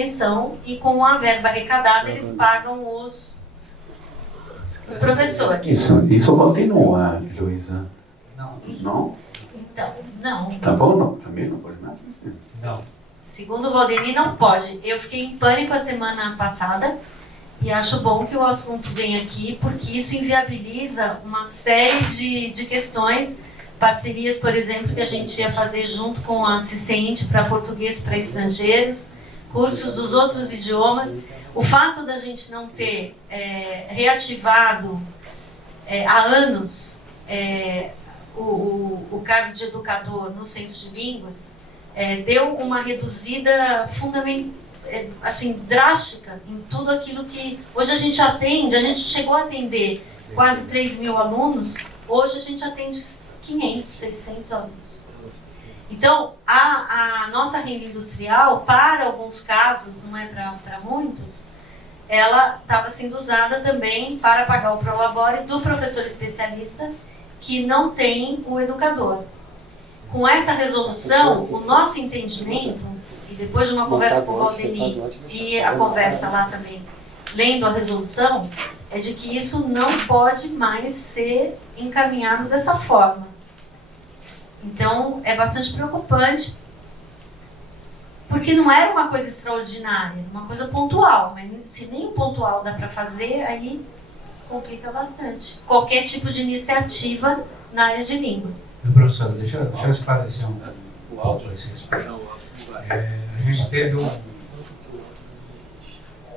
extensão e com a verba arrecadada eles pagam os professores. Isso continua, Luísa? Não. Não? Então, não. Tampouco não? Também não pode nada? Não. Segundo o Valdemir, não pode. Eu fiquei em pânico a semana passada e acho bom que o assunto venha aqui, porque isso inviabiliza uma série de questões, parcerias, por exemplo, que a gente ia fazer junto com a CICENT para português para estrangeiros, cursos dos outros idiomas. O fato da gente não ter reativado há anos o cargo de educador no Centro de Línguas deu uma reduzida assim, drástica em tudo aquilo que hoje a gente atende. A gente chegou a atender quase 3.000 alunos, hoje a gente atende 500, 600 alunos. Então, a nossa renda industrial, para alguns casos, não é para muitos, ela estava sendo usada também para pagar o prolabore do professor especialista que não tem o educador. Com essa resolução, o nosso entendimento, e depois de uma conversa com o Valdemir e a conversa lá também, lendo a resolução, é de que isso não pode mais ser encaminhado dessa forma. Então, é bastante preocupante, porque não era uma coisa extraordinária, uma coisa pontual, mas se nem o pontual dá para fazer, aí complica bastante. Qualquer tipo de iniciativa na área de línguas. Professor, deixa eu esclarecer um pouco esse aspecto. A gente teve o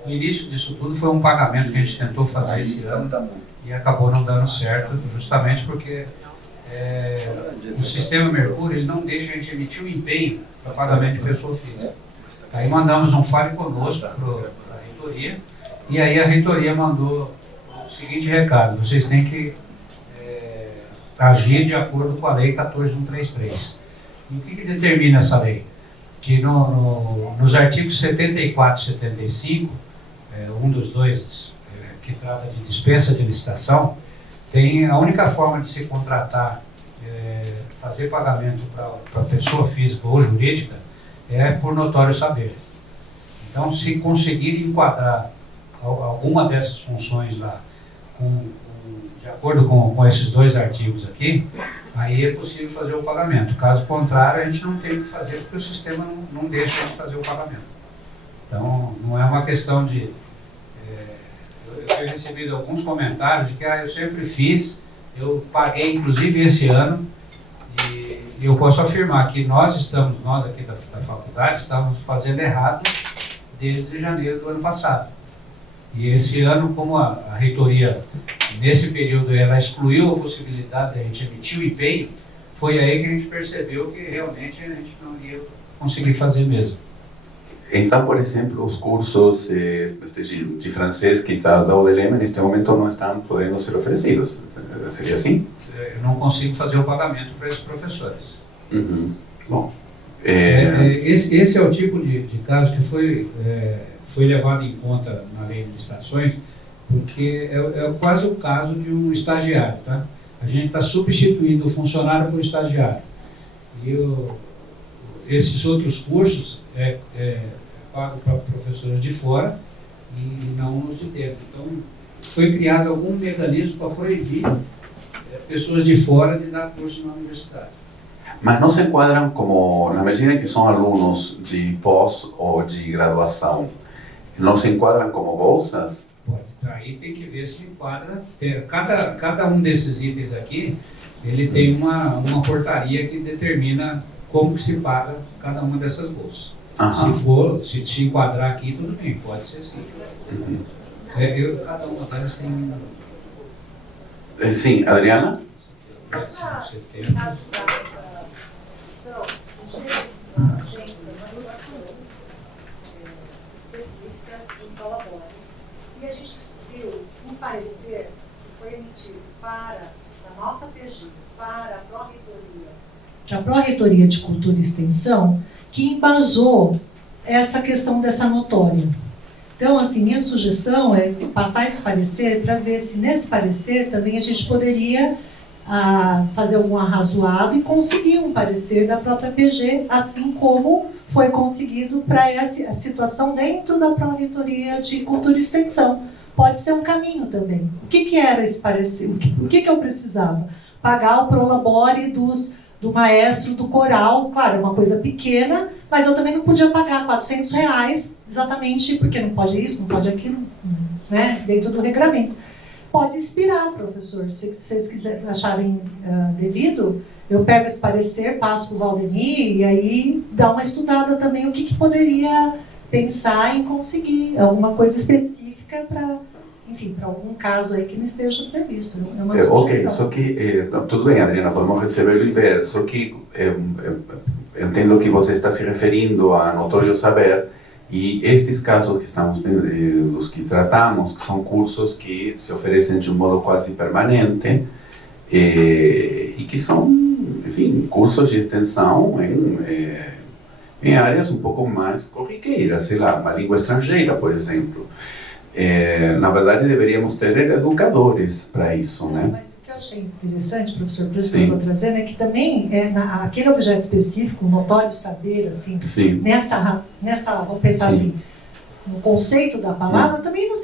início disso tudo foi um pagamento que a gente tentou fazer esse ano e acabou não dando certo, justamente porque o sistema Mercúrio ele não deixa a gente emitir o empenho para pagamento de pessoa física. Aí mandamos um fale conosco para a reitoria, e aí a reitoria mandou o seguinte recado: vocês têm que agir de acordo com a lei 14.133. E o que determina essa lei? Que nos artigos 74 e 75, um dos dois que trata de dispensa de licitação, tem a única forma de se contratar, fazer pagamento para pessoa física ou jurídica é por notório saber. Então, se conseguir enquadrar alguma dessas funções lá de acordo com esses dois artigos aqui, aí é possível fazer o pagamento. Caso contrário, a gente não tem o que fazer, porque o sistema não deixa a gente fazer o pagamento. Então, não é uma questão de... eu tenho recebido alguns comentários de que eu sempre fiz, eu paguei inclusive esse ano, e eu posso afirmar que nós aqui da faculdade, estamos fazendo errado desde janeiro do ano passado. E esse ano, como a reitoria, nesse período, ela excluiu a possibilidade de a gente emitir o empenho, foi aí que a gente percebeu que realmente a gente não ia conseguir fazer mesmo. Então, por exemplo, os cursos de francês que está da UDLM neste momento não estão podendo ser oferecidos. Seria assim? Eu não consigo fazer o pagamento para esses professores. Uhum. Bom. Esse é o tipo de caso que foi levado em conta na lei de licitações, porque é quase o caso de um estagiário, tá? A gente está substituindo o funcionário por estagiário. E esses outros cursos pago para professores de fora e não os de dentro. Então, foi criado algum mecanismo para proibir pessoas de fora de dar curso na universidade. Mas não se enquadram como, na medida em que são alunos de pós ou de graduação, não se enquadram como bolsas? Pode. Aí tem que ver se enquadra. Cada um desses itens aqui, ele tem uma portaria que determina como que se paga cada uma dessas bolsas. Uhum. Se enquadrar aqui, tudo bem, pode ser sim. Uhum. Cada uma delas tem... Sim, Adriana? Você tem uma agência, uma situação específica em Colabora. E a gente viu um parecer que foi emitido para a nossa PG, para a Pró-Reitoria. Para a Pró-Reitoria de Cultura e Extensão, que embasou essa questão dessa notória. Então, assim, minha sugestão é passar esse parecer para ver se nesse parecer também a gente poderia fazer algum arrazoado e conseguir um parecer da própria PG, assim como foi conseguido para essa situação dentro da Pró-Reitoria de Cultura e Extensão. Pode ser um caminho também. O que era esse parecer? O que eu precisava? Pagar o prolabore do maestro do coral. Claro, é uma coisa pequena, mas eu também não podia pagar R$400, exatamente porque não pode isso, não pode aquilo, né, dentro do regramento. Pode inspirar, professor, se vocês quiserem, acharem devido, eu pego esse parecer, passo para o Valdemir e aí dá uma estudada também o que poderia pensar em conseguir alguma coisa específica para, enfim, para algum caso aí que não esteja previsto. É uma sugestão. Ok, só que, tudo bem, Adriana, podemos receber e ver, só que entendo que você está se referindo a notório saber, e estes casos que estamos os que tratamos, que são cursos que se oferecem de um modo quase permanente, e que são, enfim, cursos de extensão em áreas um pouco mais corriqueiras, sei lá, uma língua estrangeira, por exemplo. Na verdade, deveríamos ter educadores para isso, né? Mas o que eu achei interessante, professor, por isso que eu estou trazendo, é que também aquele objeto específico, notório saber, assim, nessa, vamos pensar assim, no conceito da palavra, também não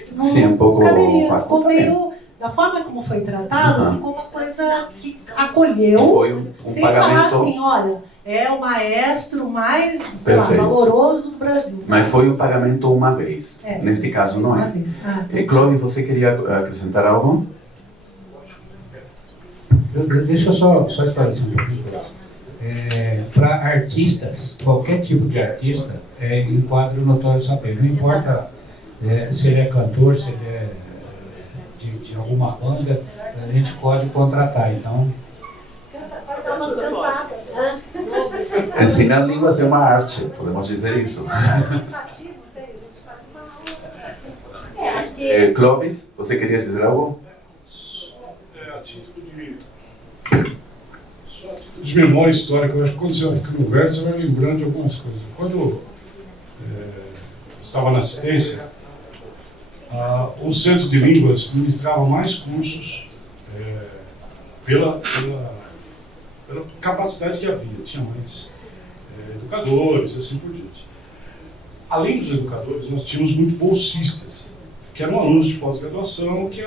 um pouco caberia, ficou meio, da forma como foi tratado, ficou uma coisa que acolheu, foi sem falar assim, olha, é o maestro mais, sei lá, valoroso do Brasil. Mas foi o pagamento uma vez, neste caso não é. Uma vez. Clóvis, você queria acrescentar algo? Deixa eu só esclarecer um pouquinho. Para artistas, qualquer tipo de artista, enquadra o notório saber. Não importa se ele é cantor, se ele é de alguma banda, a gente pode contratar. Então, ensinar línguas é uma arte, podemos dizer isso. Clóvis, você queria dizer algo? A título de memória histórica, eu acho que quando você vai ficando velho, você vai lembrando de algumas coisas. Quando eu estava na assistência, o Centro de Línguas ministrava mais cursos pela capacidade que havia, tinha mais educadores, assim por diante. Além dos educadores, nós tínhamos muito bolsistas, que eram alunos de pós-graduação, que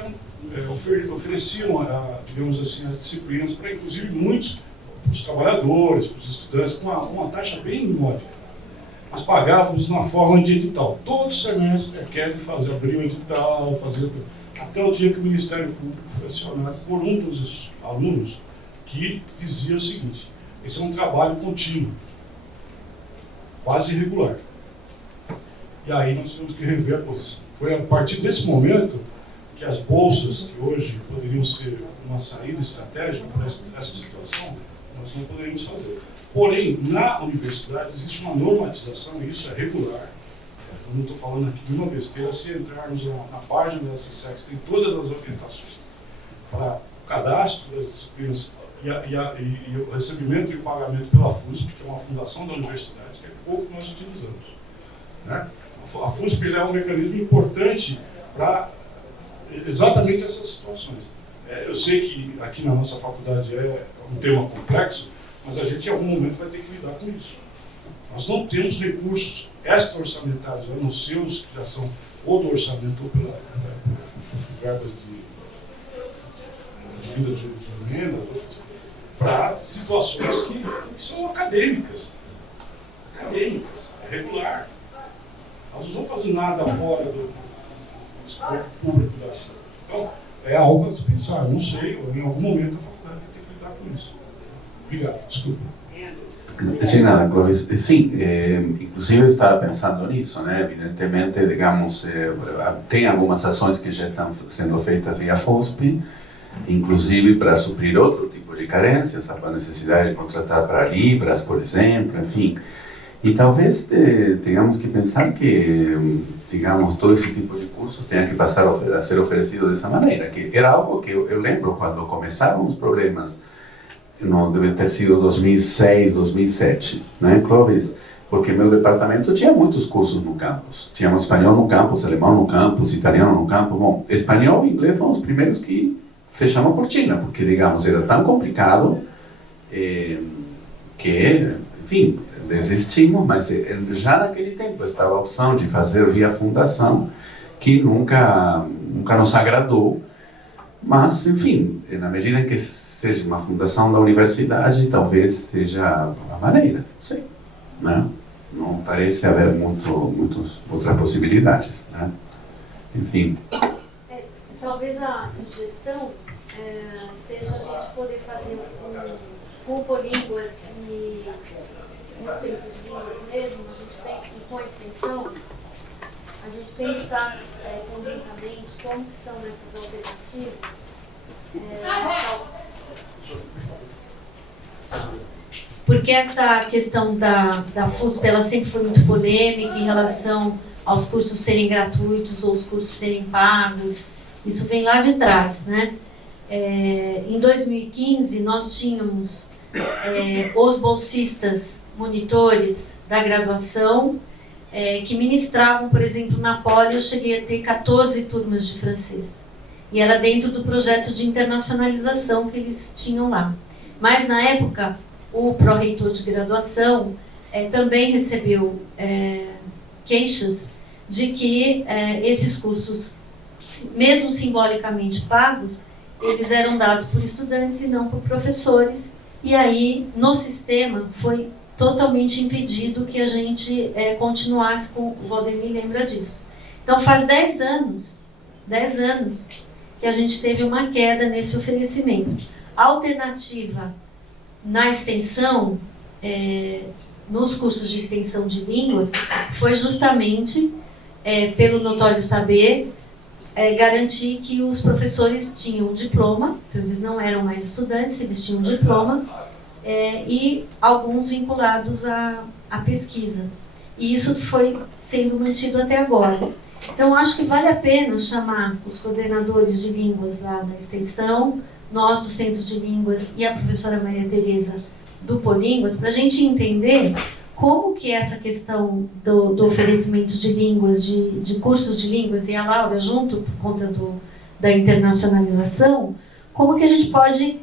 ofereciam, digamos assim, as disciplinas para, inclusive, muitos, os trabalhadores, para os estudantes, com uma taxa bem módica. Nós pagávamos na forma de edital. Todo semestre quer abrir o edital, até o dia que o Ministério Público foi acionado por um dos alunos que dizia o seguinte: esse é um trabalho contínuo, quase irregular. E aí nós tivemos que rever a posição. Foi a partir desse momento que as bolsas, que hoje poderiam ser uma saída estratégica para essa situação, nós não poderíamos fazer. Porém, na universidade existe uma normatização, e isso é regular. Eu não estou falando aqui de uma besteira. Se entrarmos na página da SESEX, tem todas as orientações para o cadastro das disciplinas e o recebimento e o pagamento pela FUSP, que é uma fundação da universidade, que é pouco que nós utilizamos, né? A FUSP é um mecanismo importante para exatamente essas situações. Eu sei que aqui na nossa faculdade é um tema complexo, mas a gente em algum momento vai ter que lidar com isso. Nós não temos recursos extra-orçamentários, a não ser os que já são ou do orçamento ou pela verbas de vida de emenda, para situações que são acadêmicas. É regular. Nós não vamos fazer nada fora do escopo público da ação. Então, é algo a se pensar. Eu não sei, ou em algum momento a faculdade vai ter que lidar com isso. Obrigado, desculpa. De nada, Clóvis. Sim, inclusive eu estava pensando nisso, né? Evidentemente, digamos, tem algumas ações que já estão sendo feitas via FOSP, inclusive para suprir outro tipo de carências, a necessidade de contratar para Libras, por exemplo, enfim. E talvez tenhamos que pensar que, digamos, todo esse tipo de cursos tenha que passar a ser oferecido dessa maneira, que era algo que eu lembro quando começaram os problemas, não deve ter sido 2006, 2007, né, Clóvis? Porque meu departamento tinha muitos cursos no campus. Tínhamos espanhol no campus, alemão no campus, italiano no campus. Bom, espanhol e inglês foram os primeiros que fechamos a cortina, porque, digamos, era tão complicado que, enfim, desistimos, mas já naquele tempo estava a opção de fazer via fundação, que nunca nos agradou, mas, enfim, na medida em que seja uma fundação da universidade, talvez seja a maneira, não sei, né? Não parece haver muitas outras possibilidades, né? Enfim. Talvez a sugestão seja a gente poder fazer com o Polínguas e no centro de línguas mesmo, a gente tem, e com a extensão, a gente pensar conjuntamente como que são essas alternativas. Porque essa questão da FUSP, ela sempre foi muito polêmica em relação aos cursos serem gratuitos ou os cursos serem pagos. Isso vem lá de trás, né? Em 2015, nós tínhamos os bolsistas monitores da graduação, que ministravam, por exemplo, na Poli, eu cheguei a ter 14 turmas de francês. E era dentro do projeto de internacionalização que eles tinham lá. Mas, na época, o pró-reitor de graduação também recebeu queixas de que esses cursos, mesmo simbolicamente pagos, eles eram dados por estudantes e não por professores. E aí, no sistema, foi totalmente impedido que a gente continuasse com... O Valdemir lembra disso. Então, faz 10 anos que a gente teve uma queda nesse oferecimento. A alternativa na extensão, nos cursos de extensão de línguas, foi justamente, pelo notório saber, garantir que os professores tinham um diploma, então eles não eram mais estudantes, eles tinham um diploma, e alguns vinculados à pesquisa. E isso foi sendo mantido até agora. Então, acho que vale a pena chamar os coordenadores de línguas lá da extensão, nós do Centro de Línguas e a professora Maria Tereza do Polínguas, para a gente entender como que essa questão do oferecimento de línguas, de cursos de línguas, e a Laura junto, por conta da internacionalização, como que a gente pode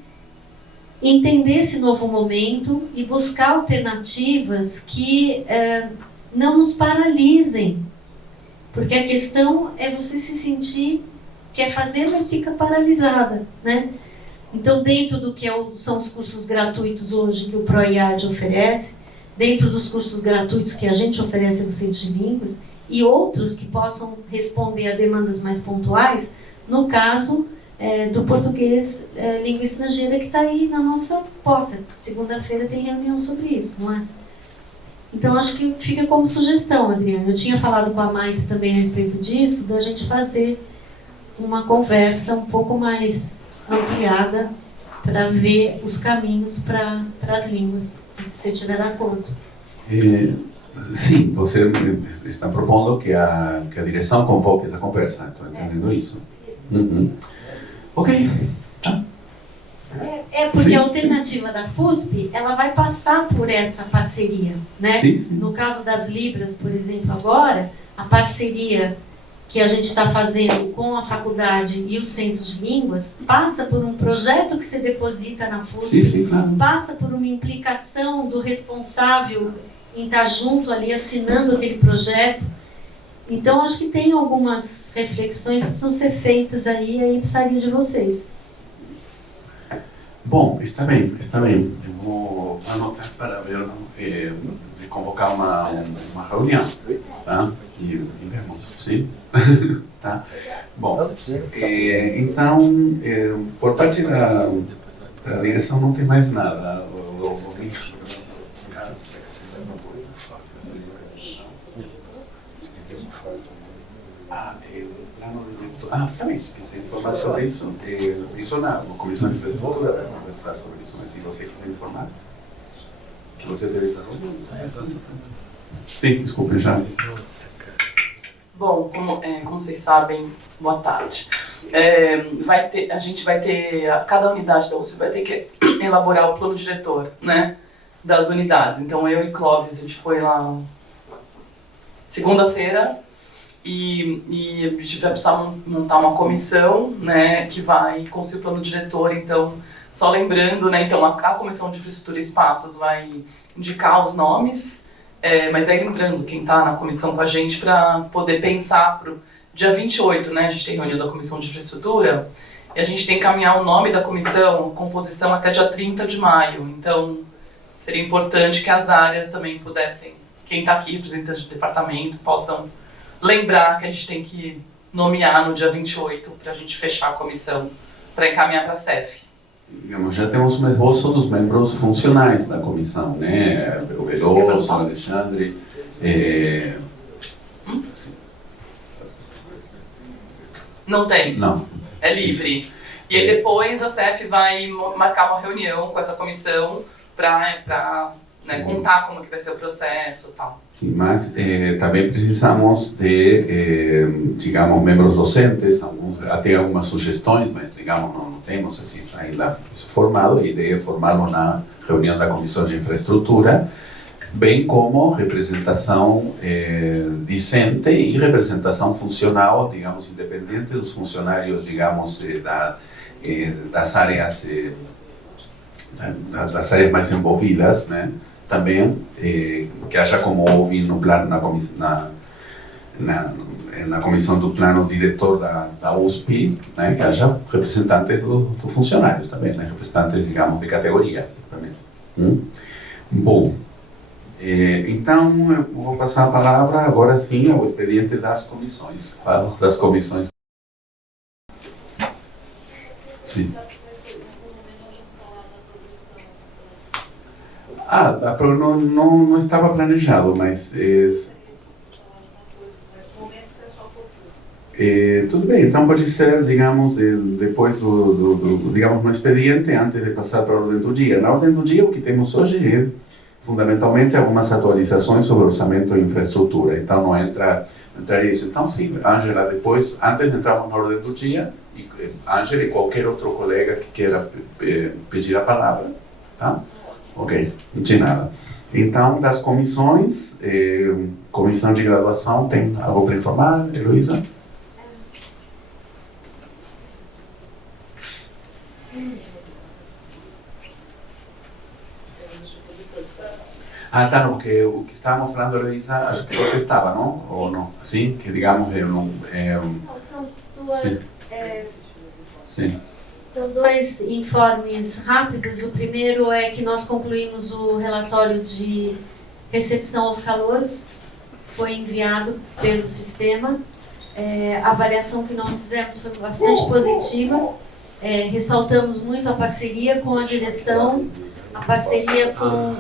entender esse novo momento e buscar alternativas que não nos paralisem. Porque a questão é você se sentir, quer fazer, mas fica paralisada, né? Então, dentro do que são os cursos gratuitos hoje que o ProIAD oferece, dentro dos cursos gratuitos que a gente oferece no Centro de Línguas, e outros que possam responder a demandas mais pontuais, no caso do português língua estrangeira, que está aí na nossa porta. Segunda-feira tem reunião sobre isso, não é? Então, acho que fica como sugestão, Adriana. Eu tinha falado com a Maite também a respeito disso, da gente fazer uma conversa um pouco mais ampliada para ver os caminhos para as línguas, se você estiver de acordo. Sim, você está propondo que a direção convoque essa conversa, estou entendendo isso. Uhum. Ok, tá. Porque a alternativa da FUSP, ela vai passar por essa parceria, né? Sim, sim. No caso das Libras, por exemplo, agora, a parceria que a gente está fazendo com a faculdade e o Centro de Línguas passa por um projeto que se deposita na FUSP, Sim, claro. Passa por uma implicação do responsável em estar junto ali, assinando aquele projeto. Então, acho que tem algumas reflexões que precisam ser feitas aí precisaria de vocês. Bom, está bem. Eu vou anotar para ver, de convocar uma reunião, tá? E vemos, sim? Tá? Bom, então, por parte da direção não tem mais nada. Também, se quiser informar sobre isso, isso na comissão de infraestrutura vai conversar sobre isso, mas se você quiser informar, que você deve estar ouvindo. Sim, desculpe, já. Bom, como vocês sabem, boa tarde. A gente vai ter, cada unidade da USP vai ter que elaborar o plano diretor, né, das unidades. Então, eu e Clóvis, a gente foi lá segunda-feira, e a gente vai precisar montar uma comissão, né, que vai construir o plano diretor. Então, só lembrando, né, então a Comissão de Infraestrutura e Espaços vai indicar os nomes, mas aí lembrando quem está na comissão com a gente para poder pensar para o dia 28, né? A gente tem reunião da Comissão de Infraestrutura e a gente tem que encaminhar o nome da comissão, composição até dia 30 de maio. Então, seria importante que as áreas também pudessem, quem está aqui, representantes de departamento, possam lembrar que a gente tem que nomear no dia 28 para a gente fechar a comissão, para encaminhar para a CEF. Digamos, já temos um esboço dos membros funcionais da comissão, né? O Veloso, o Alexandre. Não tem? Não. É livre. E aí depois a CEF vai marcar uma reunião com essa comissão para contar como que vai ser o processo e tal. Sim, mas também precisamos de, digamos, membros docentes, até algumas sugestões, mas, digamos, não temos assim, ainda isso formado. A ideia é formá-lo na reunião da Comissão de Infraestrutura, bem como representação discente e representação funcional, digamos, independente dos funcionários, digamos, das áreas mais envolvidas, né? Também que haja, como houve no plano, na comissão do plano diretor da USP, né? Que haja representantes dos funcionários também, né? Representantes, digamos, de categoria também. Bom, então eu vou passar a palavra agora sim ao expediente das comissões. Falo das comissões. Sim. Não estava planejado, mas tudo bem. Então pode ser, digamos, depois digamos, no expediente, antes de passar para a ordem do dia. Na ordem do dia, o que temos hoje é fundamentalmente algumas atualizações sobre orçamento e infraestrutura. Então não entra isso. Então sim, Ângela, depois, antes de entrarmos na ordem do dia, Ângela e qualquer outro colega que queira pedir a palavra, tá? Ok, não tinha nada. Então, das comissões, comissão de graduação, tem algo para informar, Heloísa? Tá, não, porque o que estávamos falando, Heloísa, acho que você estava, não? Ou não? Sim, que digamos, São duas... Sim. Sim. São dois informes rápidos. O primeiro é que nós concluímos o relatório de recepção aos calouros, foi enviado pelo sistema. A avaliação que nós fizemos foi bastante positiva. Ressaltamos muito a parceria com a direção, a parceria com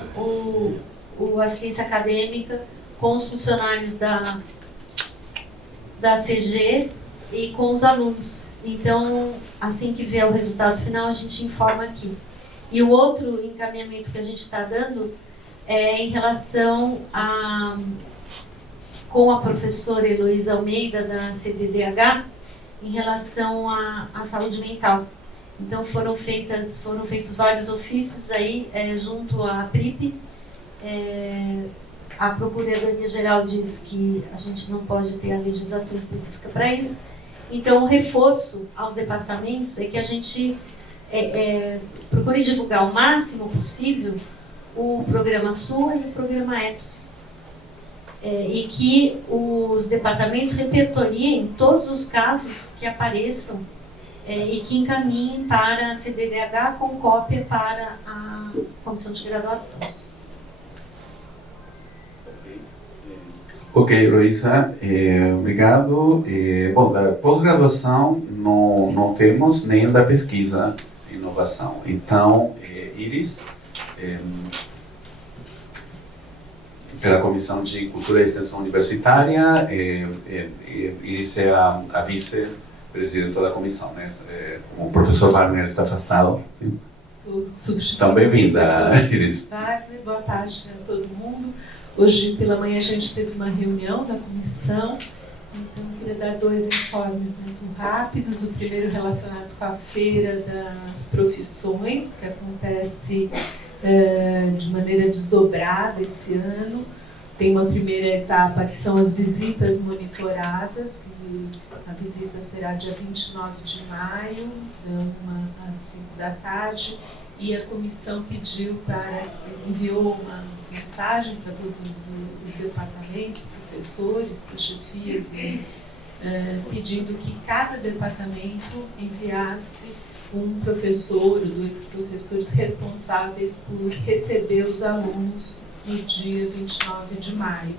a assistência acadêmica, com os funcionários da CG e com os alunos. Então, assim que vier o resultado final, a gente informa aqui. E o outro encaminhamento que a gente está dando é em relação com a professora Heloísa Almeida, da CDDH, em relação à saúde mental. Então, foram feitos vários ofícios aí, junto à PRIP. A Procuradoria-Geral diz que a gente não pode ter a legislação específica para isso. Então, o reforço aos departamentos é que a gente procure divulgar o máximo possível o programa SUA e o programa ETOS. E que os departamentos repertoriem todos os casos que apareçam e que encaminhem para a CDDH com cópia para a comissão de graduação. Ok, Heloísa, obrigado. Bom, da pós-graduação não temos nem da pesquisa e inovação. Então, Iris, pela Comissão de Cultura e Extensão Universitária, Iris é a vice-presidenta da comissão, né? O professor Wagner está afastado. Sim? Então, bem-vinda, Iris. Wagner, boa tarde a todo mundo. Hoje pela manhã a gente teve uma reunião da comissão, então eu queria dar dois informes muito rápidos. O primeiro relacionado com a Feira das Profissões, que acontece de maneira desdobrada esse ano. Tem uma primeira etapa que são as visitas monitoradas, que a visita será dia 29 de maio, da 1 às 5 da tarde, e a comissão enviou uma mensagem para todos os departamentos, professores, para chefias, pedindo que cada departamento enviasse um professor ou 2 professores responsáveis por receber os alunos no dia 29 de maio.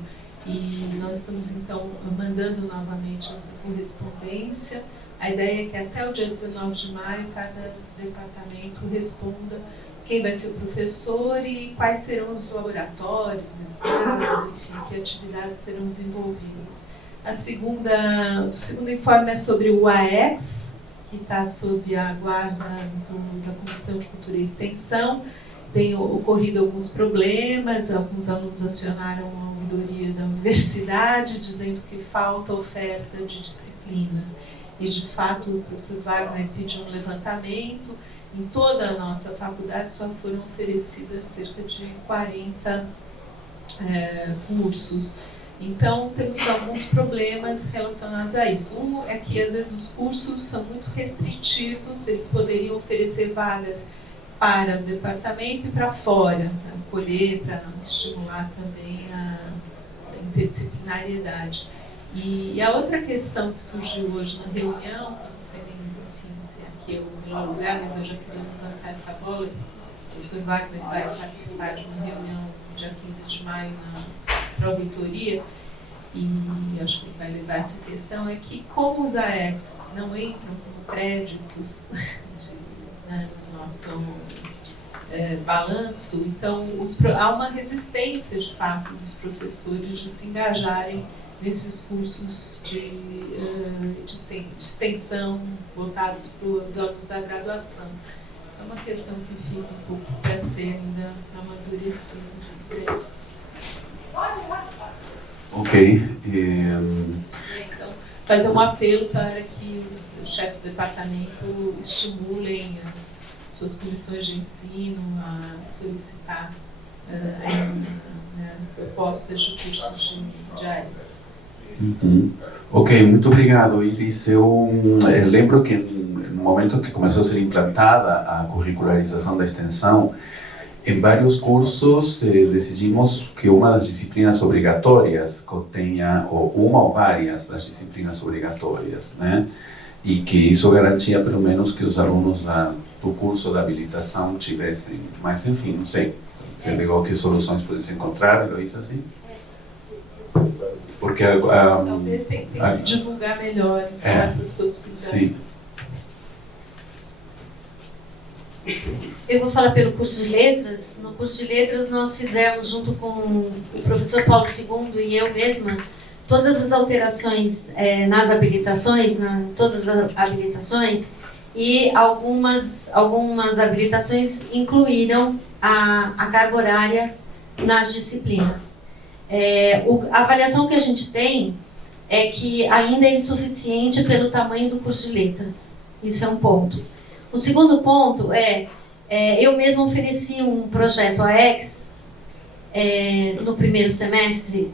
E nós estamos, então, mandando novamente essa correspondência. A ideia é que até o dia 19 de maio, cada departamento responda quem vai ser o professor e quais serão os laboratórios, estados, enfim, que atividades serão desenvolvidas. O segundo informe é sobre o AEX, que está sob a guarda da Comissão de Cultura e Extensão. Tem ocorrido alguns problemas, alguns alunos acionaram a ouvidoria da universidade, dizendo que falta oferta de disciplinas. E, de fato, o professor Wagner pediu um levantamento. Em toda a nossa faculdade só foram oferecidas cerca de 40 cursos. Então, temos alguns problemas relacionados a isso. Um é que, às vezes, os cursos são muito restritivos, eles poderiam oferecer vagas para o departamento e para fora, para acolher, para estimular também a interdisciplinariedade. E a outra questão que surgiu hoje na reunião, não sei nem, enfim, se aqui é o melhor lugar, mas eu já queria levantar essa bola. O professor Wagner vai participar de uma reunião no dia 15 de maio na auditoria, e acho que ele vai levar essa questão, é que como os AEX não entram como créditos no nosso balanço, então há uma resistência, de fato, dos professores de se engajarem nesses cursos de extensão voltados para os alunos da graduação. É uma questão que fica um pouco para ser ainda amadurecida por isso. Ok. Então, fazer um apelo para que os chefes do departamento estimulem as suas comissões de ensino a solicitar propostas de cursos de áreas. Uhum. Ok, muito obrigado, Iris. Eu lembro que no momento que começou a ser implantada a curricularização da extensão, em vários cursos decidimos que uma das disciplinas obrigatórias contenha uma ou várias das disciplinas obrigatórias, né? E que isso garantia pelo menos que os alunos do curso da habilitação tivessem. Mas enfim, não sei. Você pegou que soluções pode-se encontrar, Heloísa, assim? Porque talvez tem que se divulgar melhor então, essas possibilidades. Sim. Eu vou falar pelo curso de letras. No curso de letras nós fizemos, junto com o professor Paulo II e eu mesma, todas as alterações nas habilitações, todas as habilitações, e algumas habilitações incluíram a carga horária nas disciplinas. A avaliação que a gente tem é que ainda é insuficiente pelo tamanho do curso de letras. Isso é um ponto. O segundo ponto eu mesma ofereci um projeto AEX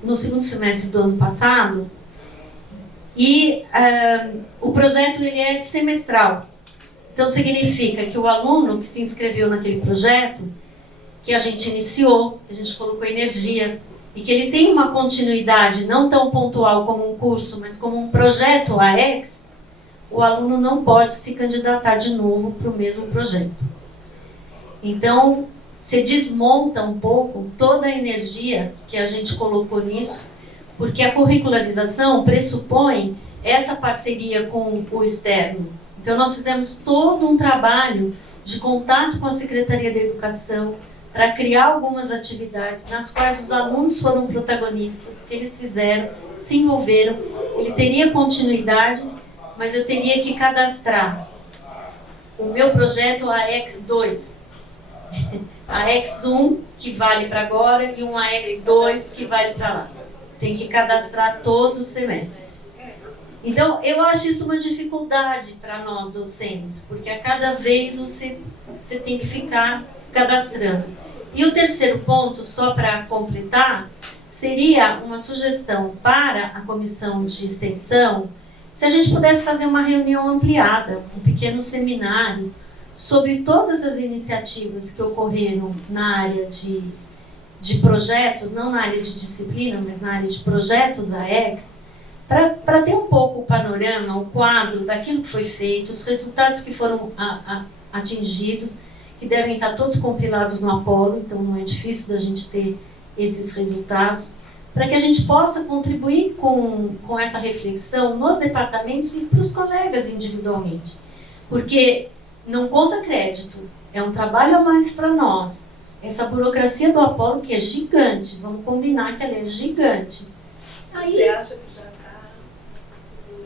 no segundo semestre do ano passado, e o projeto ele é semestral. Então significa que o aluno que se inscreveu naquele projeto, que a gente iniciou, que a gente colocou energia, e que ele tem uma continuidade não tão pontual como um curso, mas como um projeto AEX, o aluno não pode se candidatar de novo para o mesmo projeto. Então, se desmonta um pouco toda a energia que a gente colocou nisso, porque a curricularização pressupõe essa parceria com o externo. Então, nós fizemos todo um trabalho de contato com a Secretaria da Educação para criar algumas atividades nas quais os alunos foram protagonistas, que eles fizeram, se envolveram. Ele teria continuidade, mas eu teria que cadastrar o meu projeto AEX2, AEX1, que vale para agora, e um AEX2, que vale para lá. Tem que cadastrar todo o semestre. Então, eu acho isso uma dificuldade para nós docentes, porque a cada vez você tem que ficar cadastrando. E o terceiro ponto, só para completar, seria uma sugestão para a comissão de extensão, se a gente pudesse fazer uma reunião ampliada, um pequeno seminário, sobre todas as iniciativas que ocorreram na área de projetos, não na área de disciplina, mas na área de projetos AEX, para ter um pouco o panorama, o quadro daquilo que foi feito, os resultados que foram atingidos, que devem estar todos compilados no Apolo, então não é difícil da gente ter esses resultados, para que a gente possa contribuir com essa reflexão nos departamentos e para os colegas individualmente. Porque não conta crédito, é um trabalho a mais para nós. Essa burocracia do Apolo, que é gigante, vamos combinar que ela é gigante. Aí, você acha que já está...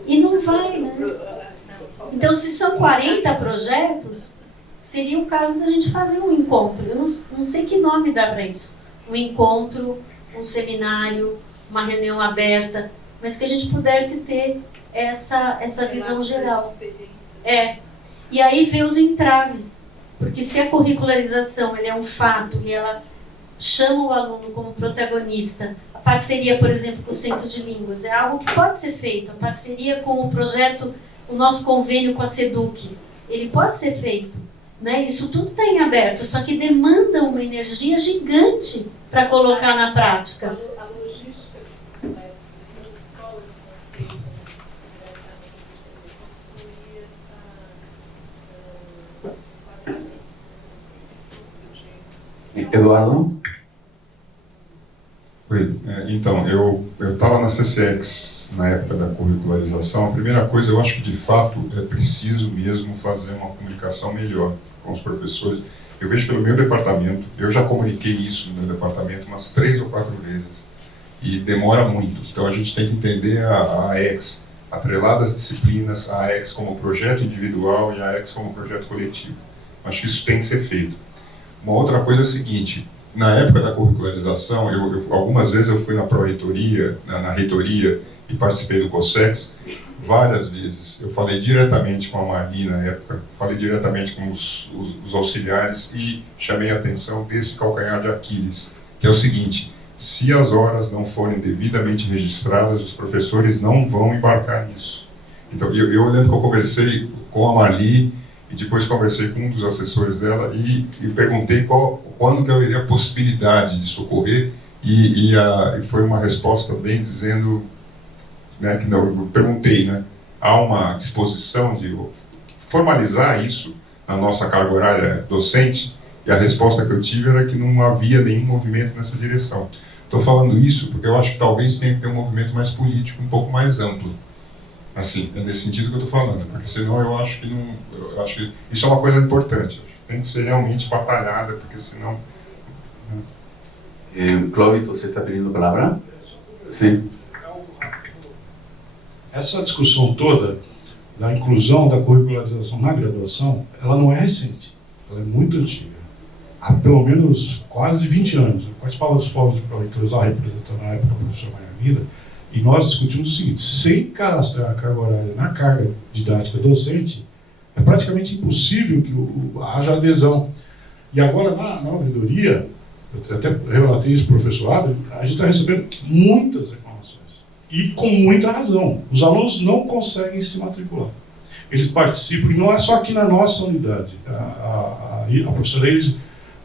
E não vai, né? Então, se são 40 projetos, seria o caso da gente fazer um encontro. Eu não sei que nome dá para isso. Um encontro, um seminário, uma reunião aberta, mas que a gente pudesse ter essa visão geral. E aí ver os entraves. Porque se a curricularização ele é um fato e ela chama o aluno como protagonista, a parceria, por exemplo, com o Centro de Línguas, é algo que pode ser feito. A parceria com o projeto, o nosso convênio com a SEDUC, ele pode ser feito. Né? Isso tudo está em aberto, só que demanda uma energia gigante para colocar na prática. A logística das escolas que nós construir essa Eduardo? Oi, então, eu estava na CCX na época da curricularização. A primeira coisa, eu acho que de fato é preciso mesmo fazer uma comunicação melhor com os professores. Eu vejo pelo meu departamento, eu já comuniquei isso no meu departamento umas 3 ou 4 vezes, e demora muito. Então a gente tem que entender a AEX, atrelada às disciplinas, a AEX como projeto individual e a AEX como projeto coletivo. Acho que isso tem que ser feito. Uma outra coisa é a seguinte: na época da curricularização, algumas vezes eu fui na pró-reitoria, na reitoria, e participei do COSEX, várias vezes. Eu falei diretamente com a Marli na época, falei diretamente com os auxiliares e chamei a atenção desse calcanhar de Aquiles, que é o seguinte: se as horas não forem devidamente registradas, os professores não vão embarcar nisso. Então, eu lembro que eu conversei com a Marli, e depois conversei com um dos assessores dela e perguntei quando que haveria a possibilidade disso ocorrer, e foi uma resposta bem dizendo, né, que não, eu perguntei, né, há uma disposição de formalizar isso na nossa carga horária docente, e a resposta que eu tive era que não havia nenhum movimento nessa direção. Estou falando isso porque eu acho que talvez tenha que ter um movimento mais político, um pouco mais amplo. Assim, é nesse sentido que eu estou falando, porque senão eu acho que não... Eu acho que isso é uma coisa importante, tem que ser realmente batalhada, porque senão... Clóvis, você está pedindo a palavra? Sim. Essa discussão toda da inclusão da curricularização na graduação, ela não é recente, ela é muito antiga. Há pelo menos quase 20 anos. Eu participava dos fóruns de pró-reitores lá, representando na época a professora Maria Vida, e nós discutimos o seguinte: sem cadastrar a carga horária na carga didática docente, é praticamente impossível que haja adesão. E agora, na ouvidoria, eu até relatei isso para o professorado, a gente está recebendo muitas reclamações. E com muita razão. Os alunos não conseguem se matricular. Eles participam, e não é só aqui na nossa unidade. A professora Elis,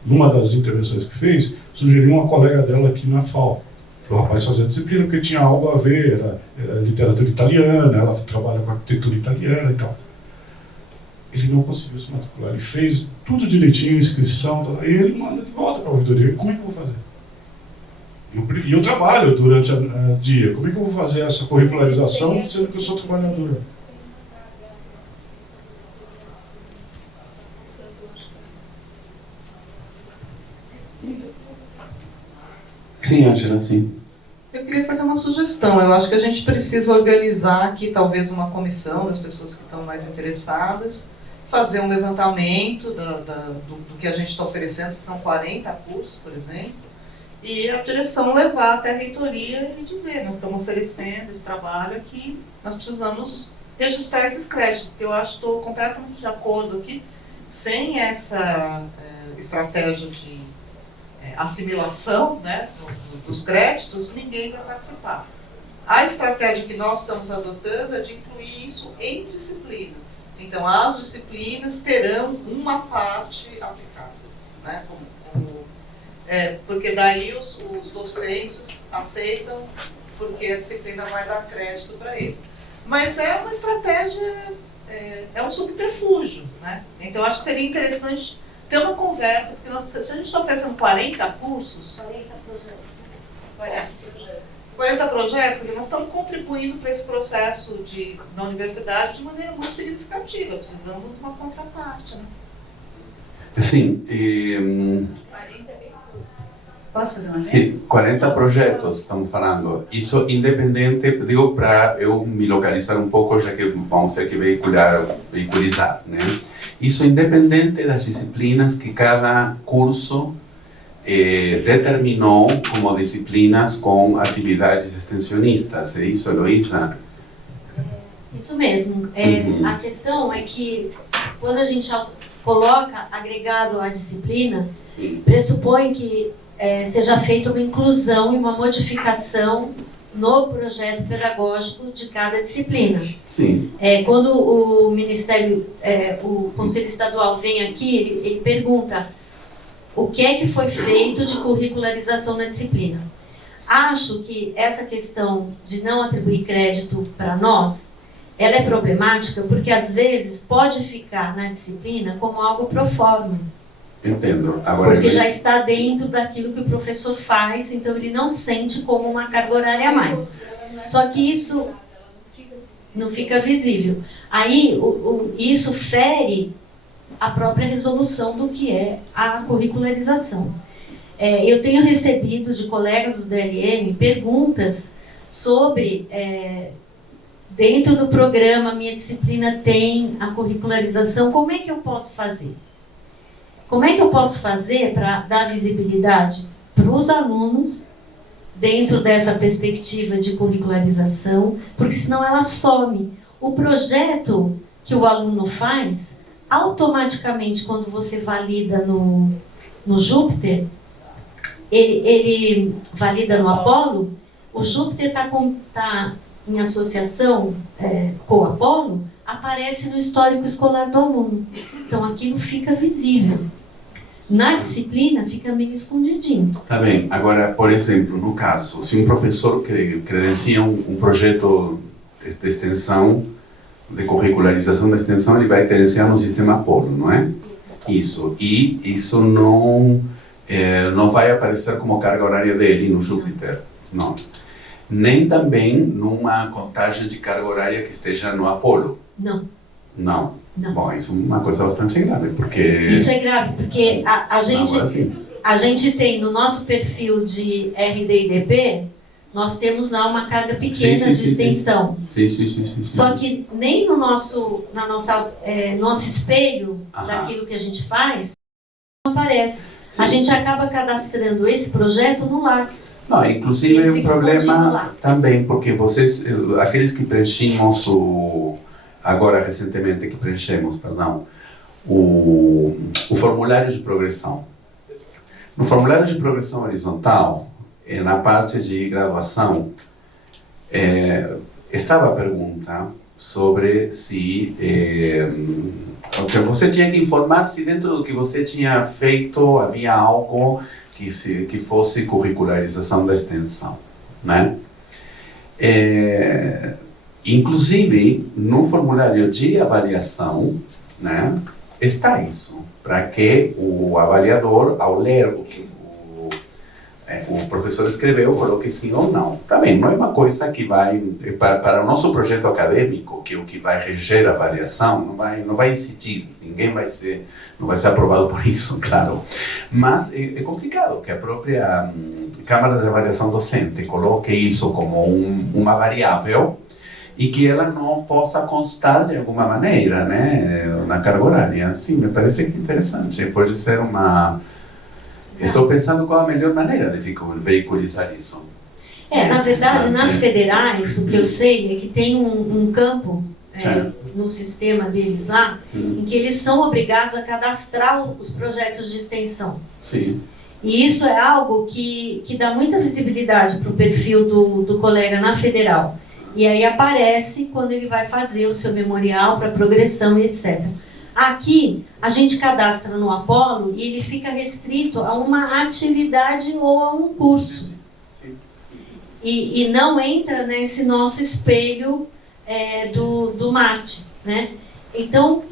numa das intervenções que fez, sugeriu uma colega dela aqui na FAO. O rapaz fazia disciplina porque tinha algo a ver, era literatura italiana, ela trabalha com arquitetura italiana e tal. Ele não conseguiu se matricular, ele fez tudo direitinho, inscrição, e ele manda de volta para a ouvidoria. Como é que eu vou fazer? E eu trabalho durante o dia, como é que eu vou fazer essa curricularização sendo que eu sou trabalhadora? Sim, Angela, sim. Eu queria fazer uma sugestão. Eu acho que a gente precisa organizar aqui talvez uma comissão das pessoas que estão mais interessadas, fazer um levantamento do que a gente está oferecendo, são 40 cursos, por exemplo, e a direção levar até a reitoria e dizer: nós estamos oferecendo esse trabalho aqui, nós precisamos registrar esses créditos, porque eu acho que estou completamente de acordo aqui, sem essa estratégia de assimilação, né, dos créditos, ninguém vai participar. A estratégia que nós estamos adotando é de incluir isso em disciplinas. Então, as disciplinas terão uma parte aplicada, né? Porque daí os docentes aceitam, porque a disciplina vai dar crédito para eles. Mas é uma estratégia, é um subterfúgio, né? Então, acho que seria interessante ter uma conversa, porque se a gente está oferecendo 40 cursos... 40 projetos. 40 projetos, quer dizer, nós estamos contribuindo para esse processo na universidade de maneira muito significativa. Precisamos de uma contraparte, né? Sim, Posso fazer uma sim, 40 projetos estamos falando. Isso independente, digo para eu me localizar um pouco, já que vamos ter que veiculizar, né? Isso independente das disciplinas que cada curso determinou como disciplinas com atividades extensionistas. É isso, Heloísa? Isso mesmo. A questão é que quando a gente coloca agregado à disciplina, Sim. pressupõe que seja feita uma inclusão e uma modificação no projeto pedagógico de cada disciplina. Sim. Quando o Ministério, o Conselho Estadual vem aqui, ele pergunta o que é que foi feito de curricularização na disciplina. Acho que essa questão de não atribuir crédito para nós, ela é problemática porque às vezes pode ficar na disciplina como algo pro forma. Entendo. Agora, Porque já está dentro daquilo que o professor faz, então ele não sente como uma carga horária a mais. Só que isso não fica visível. Aí isso fere a própria resolução do que é a curricularização. Eu tenho recebido de colegas do DLM perguntas sobre, dentro do programa, minha disciplina tem a curricularização, como é que eu posso fazer? Como é que eu posso fazer para dar visibilidade para os alunos dentro dessa perspectiva de curricularização? Porque senão ela some. O projeto que o aluno faz, automaticamente, quando você valida no Júpiter, ele valida no Apolo, o Júpiter está em associação com o Apolo, aparece no histórico escolar do aluno. Então, aquilo fica visível. Na disciplina, fica meio escondidinho. Tá bem. Agora, por exemplo, no caso, se um professor credencia um projeto de extensão, de curricularização da extensão, ele vai credenciar no sistema Apolo, não é? Isso. E isso não vai aparecer como carga horária dele no Júpiter. Não. Nem também numa contagem de carga horária que esteja no Apolo. Não. Não. Não. Bom, isso é uma coisa bastante grave, porque... Isso é grave, porque a gente tem no nosso perfil de RD&DP, nós temos lá uma carga pequena de extensão. Sim. Só que nem no nosso espelho daquilo que a gente faz, não aparece. Sim. A gente acaba cadastrando esse projeto no Lattes. Não, inclusive é um problema também, porque aqueles que preenchimos agora recentemente que preenchemos, o formulário de progressão. No formulário de progressão horizontal, na parte de graduação, estava a pergunta sobre se você tinha que informar se dentro do que você tinha feito havia algo que fosse curricularização da extensão, né? Inclusive, no formulário de avaliação, né, está isso, para que o avaliador, ao ler o que o professor escreveu, coloque sim ou não. Também não é uma coisa que vai, para o nosso projeto acadêmico, que é o que vai reger a avaliação, não vai incidir, não vai ser aprovado por isso, claro. Mas é complicado que a própria Câmara de Avaliação Docente coloque isso como uma variável e que ela não possa constar de alguma maneira, né, na carga horária. Sim, me parece que interessante. Pode ser uma... Estou pensando qual a melhor maneira de veiculizar isso. Na verdade, nas federais, o que eu sei é que tem um campo no sistema deles lá, em que eles são obrigados a cadastrar os projetos de extensão. Sim. E isso é algo que dá muita visibilidade para o perfil do colega na federal. E aí aparece quando ele vai fazer o seu memorial para progressão e etc. Aqui, a gente cadastra no Apollo e ele fica restrito a uma atividade ou a um curso. E não entra nesse nosso espelho do Marte, né? Então,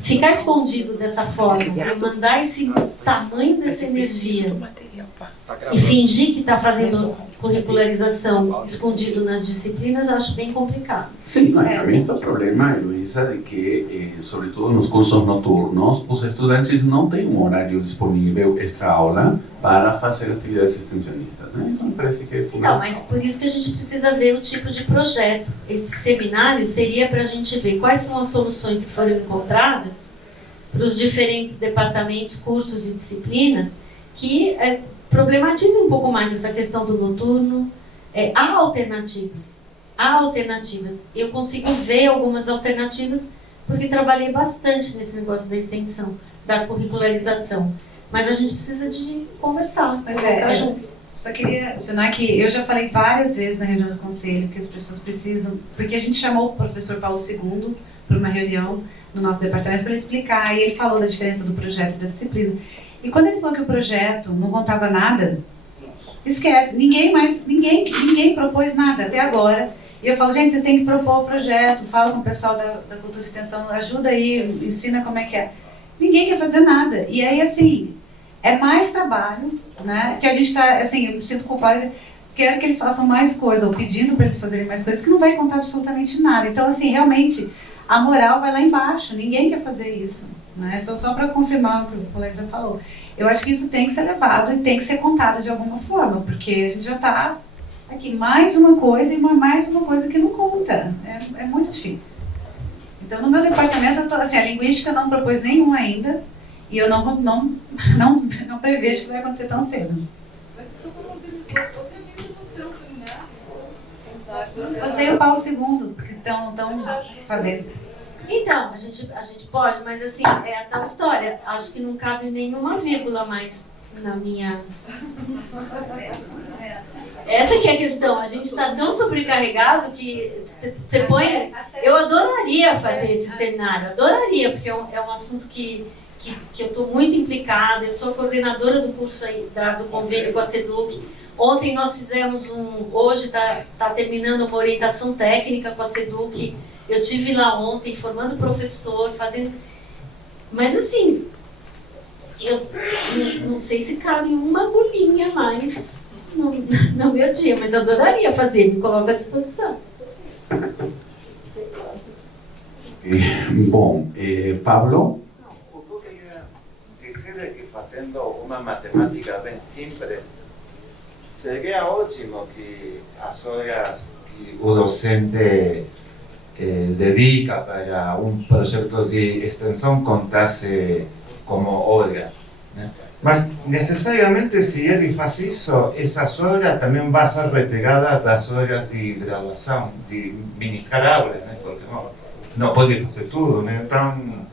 ficar escondido dessa forma e mandar esse tamanho dessa energia e fingir que está fazendo curricularização escondido nas disciplinas, acho bem complicado. Sim, também está o problema, Luísa, de que, sobretudo nos cursos noturnos, os estudantes não têm um horário disponível extra-aula para fazer atividades extensionistas, né? Isso me parece que é fundamental. Então, mas por isso que a gente precisa ver o tipo de projeto. Esse seminário seria para a gente ver quais são as soluções que foram encontradas para os diferentes departamentos, cursos e disciplinas que problematizem um pouco mais essa questão do noturno. Há alternativas. Eu consigo ver algumas alternativas porque trabalhei bastante nesse negócio da extensão, da curricularização. Mas a gente precisa de conversar. Mas só queria adicionar que eu já falei várias vezes na reunião do conselho que as pessoas precisam, porque a gente chamou o professor Paulo II para uma reunião no nosso departamento para ele explicar, e ele falou da diferença do projeto e da disciplina. E quando ele falou que o projeto não contava nada, esquece, ninguém propôs nada até agora. E eu falo, gente, vocês têm que propor o projeto, fala com o pessoal da Cultura e Extensão, ajuda aí, ensina como é que é. Ninguém quer fazer nada. E aí, assim, é mais trabalho, né? Que a gente está, assim, eu me sinto culpada, quero que eles façam mais coisas, ou pedindo para eles fazerem mais coisas, que não vai contar absolutamente nada. Então, assim, realmente, a moral vai lá embaixo, ninguém quer fazer isso, né? Então, só para confirmar o que o colega já falou. Eu acho que isso tem que ser levado e tem que ser contado de alguma forma, porque a gente já está aqui mais uma coisa e mais uma coisa que não conta. É muito difícil. Então, no meu departamento, eu tô, assim, a linguística não propôs nenhum ainda, e eu não prevejo que vai acontecer tão cedo. Você e o Paulo II, que estão sabendo. Então, a gente pode, mas assim, é a tal história. Acho que não cabe nenhuma vírgula mais na minha... Essa que é a questão. A gente está tão sobrecarregado que você põe... Eu adoraria fazer esse seminário, adoraria, porque é um assunto que eu estou muito implicada. Eu sou coordenadora do curso aí, do convênio com a SEDUC. Ontem nós fizemos hoje está terminando uma orientação técnica com a SEDUC. Eu estive lá ontem formando professor, fazendo... Mas assim, eu não sei se cabe uma agulhinha mais no meu dia, mas eu adoraria fazer, me coloco à disposição. Bom, Pablo? O que eu queria dizer é que fazendo uma matemática bem simples, seria ótimo que as horas que o docente dedica para um projeto de extensão contasse como hora, né? Mas necessariamente, se ele faz isso, essas horas também vão ser retiradas das horas de graduação, de ministrar aulas, né? Porque não pode fazer tudo, né? Então,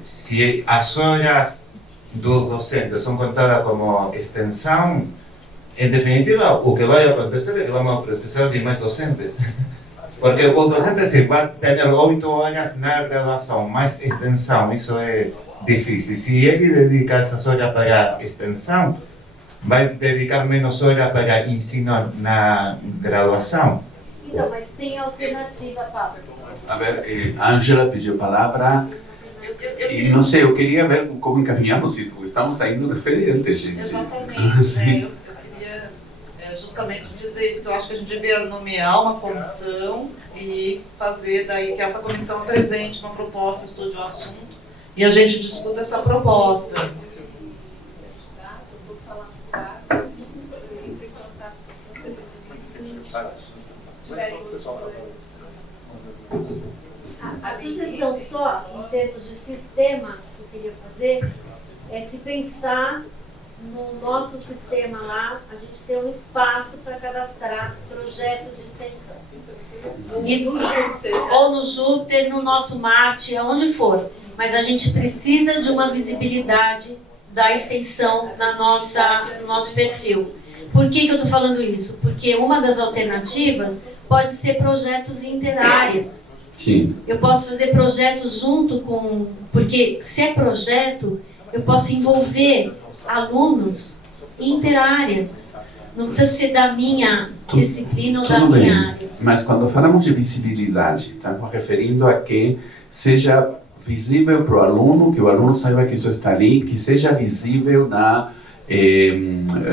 se as horas dos docentes são contadas como extensão, em definitiva, o que vai acontecer é que vamos precisar de mais docentes. Porque os docentes, se vai ter 8 horas na graduação, mais extensão, isso é difícil. Se ele dedica essas horas para extensão, vai dedicar menos horas para ensino na graduação. Então, mas tem alternativa, Pablo. A ver, Ângela pediu palavra. E não sei, eu queria ver como encaminhamos isso. Estamos saindo no expediente, gente. Exatamente. Eu queria justamente dizer isso, que eu acho que a gente devia nomear uma comissão e fazer daí que essa comissão apresente uma proposta, estude o assunto e a gente discuta essa proposta. A sugestão só, em termos de sistema, que eu queria fazer, é se pensar no nosso sistema lá, a gente ter um espaço para cadastrar projeto de extensão. Ou no Júpiter, no nosso Marte, aonde for. Mas a gente precisa de uma visibilidade da extensão no nosso perfil. Por que eu estou falando isso? Porque uma das alternativas pode ser projetos interáreas. Sim. Eu posso fazer projetos junto com... Porque se é projeto, eu posso envolver alunos interáreas. Não precisa ser da minha disciplina ou da Tudo minha bem, área. mas quando falamos de visibilidade, estamos referindo a que seja visível para o aluno, que o aluno saiba que isso está ali, que seja visível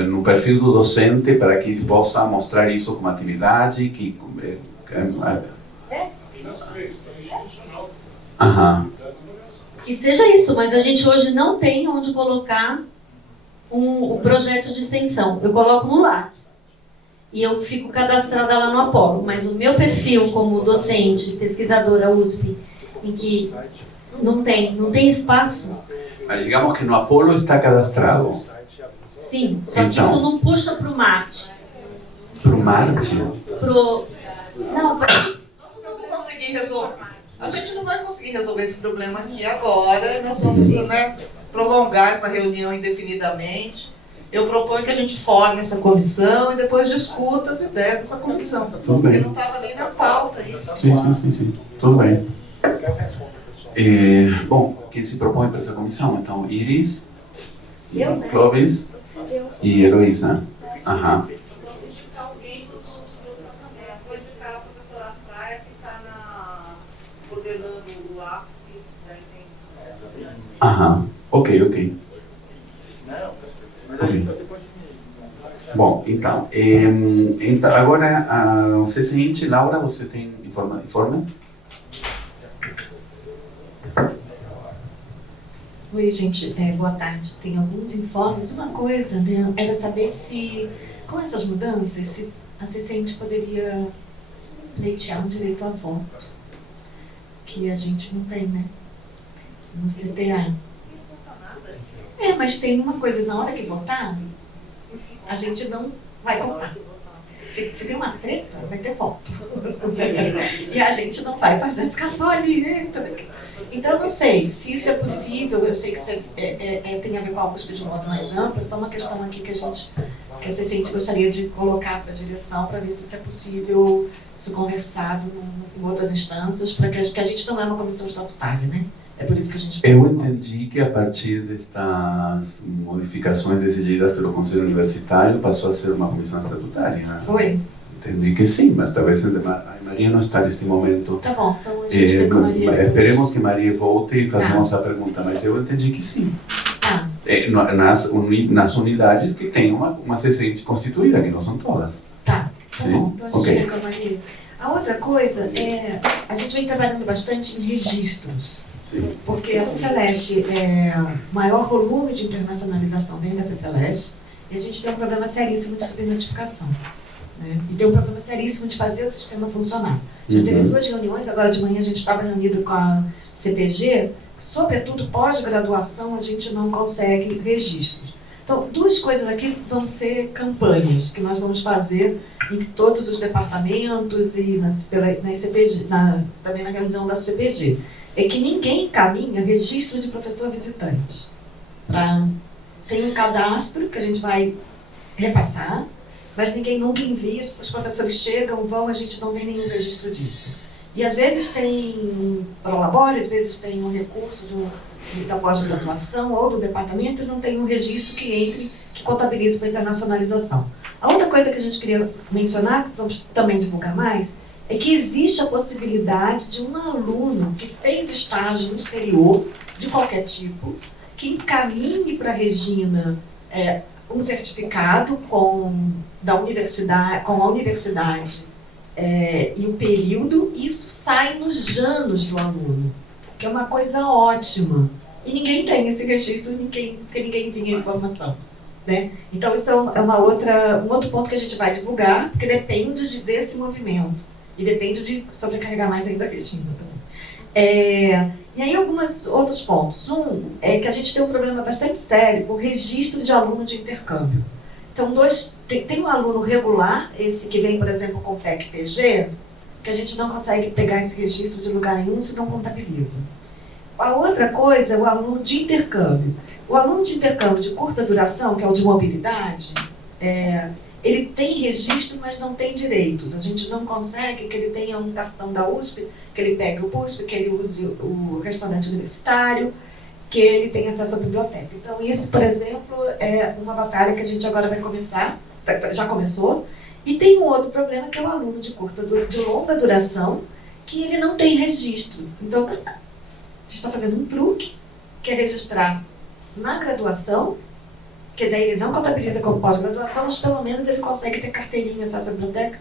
no perfil do docente para que ele possa mostrar isso como atividade, que Que seja isso, mas a gente hoje não tem onde colocar um projeto de extensão. Eu coloco no Lattes e eu fico cadastrada lá no Apollo, mas o meu perfil como docente, pesquisadora USP, em que não tem espaço. Mas digamos que no Apollo está cadastrado. Sim, só que então, isso não puxa para o Marte. Para o Marte? Não, conseguir resolver. A gente não vai conseguir resolver esse problema aqui agora. Nós vamos, né, prolongar essa reunião indefinidamente. Eu proponho que a gente forme essa comissão e depois discuta as ideias dessa comissão. Porque não estava nem na pauta isso. Sim. Tudo bem. Bom, quem se propõe para essa comissão? Então, Iris, Clovis e Heloísa. Aham. Aham, ok. Bom, então agora o seguinte, Laura, você tem informes? Oi, gente, boa tarde. Tem alguns informes. Uma coisa, né, era saber se, com essas mudanças, se a CCINT poderia pleitear um direito a voto, que a gente não tem, né? No CTA. Mas tem uma coisa, na hora que votar, a gente não vai votar. Se tem uma treta, vai ter voto. E a gente não vai fazer, ficar só ali, né? Então, eu não sei se isso é possível. Eu sei que isso tem a ver com a USP de um modo mais amplo. É só uma questão aqui que a gente gostaria de colocar para a direção, para ver se isso é possível ser conversado em outras instâncias, para que a gente não é uma comissão estatutária, né? É por isso que a gente... Eu entendi que a partir destas modificações decididas pelo Conselho Universitário passou a ser uma comissão estatutária. Né? Foi? Entendi que sim, mas talvez a Maria não está neste momento. Tá bom, então a gente vê com a Maria. Esperemos que Maria volte e façamos a pergunta, mas eu entendi que sim. Tá. Nas unidades que tem uma CCINT constituída, que não são todas. Tá bom, então a gente vê com a Ok. Maria. A outra coisa é, a gente vem trabalhando bastante em registros. Sim. Porque a FEFELESH o maior volume de internacionalização vem da FEFELESH e a gente tem um problema seríssimo de subnotificação. Né? E tem um problema seríssimo de fazer o sistema funcionar. Já teve 2 reuniões, agora de manhã a gente estava reunido com a CPG, sobretudo pós-graduação a gente não consegue registros. Então, 2 coisas aqui vão ser campanhas que nós vamos fazer em todos os departamentos e na CPG, também na reunião da CPG. É que ninguém encaminha registro de professor visitante. Tem um cadastro que a gente vai repassar, mas ninguém nunca envia, os professores chegam, vão, a gente não tem nenhum registro disso. E às vezes tem prolabore, às vezes tem um recurso da pós-graduação ou do departamento e não tem um registro que contabilize para a internacionalização. A outra coisa que a gente queria mencionar, que vamos também divulgar mais, é que existe a possibilidade de um aluno que fez estágio no exterior, de qualquer tipo, que encaminhe para a Regina um certificado com a universidade e o período, isso sai nos anos do aluno, que é uma coisa ótima. E ninguém tem esse registro, porque ninguém envia informação. Né? Então, isso é um outro ponto que a gente vai divulgar, porque depende desse movimento. E depende de sobrecarregar mais ainda a Regina também. E aí, alguns outros pontos. Um é que a gente tem um problema bastante sério com o registro de aluno de intercâmbio. Então, tem um aluno regular, esse que vem, por exemplo, com o PEC-PG, que a gente não consegue pegar esse registro de lugar nenhum se não contabiliza. A outra coisa é o aluno de intercâmbio. O aluno de intercâmbio de curta duração, que é o de mobilidade, ele tem registro, mas não tem direitos. A gente não consegue que ele tenha um cartão da USP, que ele pegue o USP, que ele use o restaurante universitário, que ele tenha acesso à biblioteca. Então, isso, por exemplo, é uma batalha que a gente agora vai começar, já começou. E tem um outro problema, que é o aluno de longa duração, que ele não tem registro. Então, a gente está fazendo um truque, que é registrar na graduação, que daí ele não contabiliza como pós-graduação, mas pelo menos ele consegue ter carteirinha, acesso à biblioteca,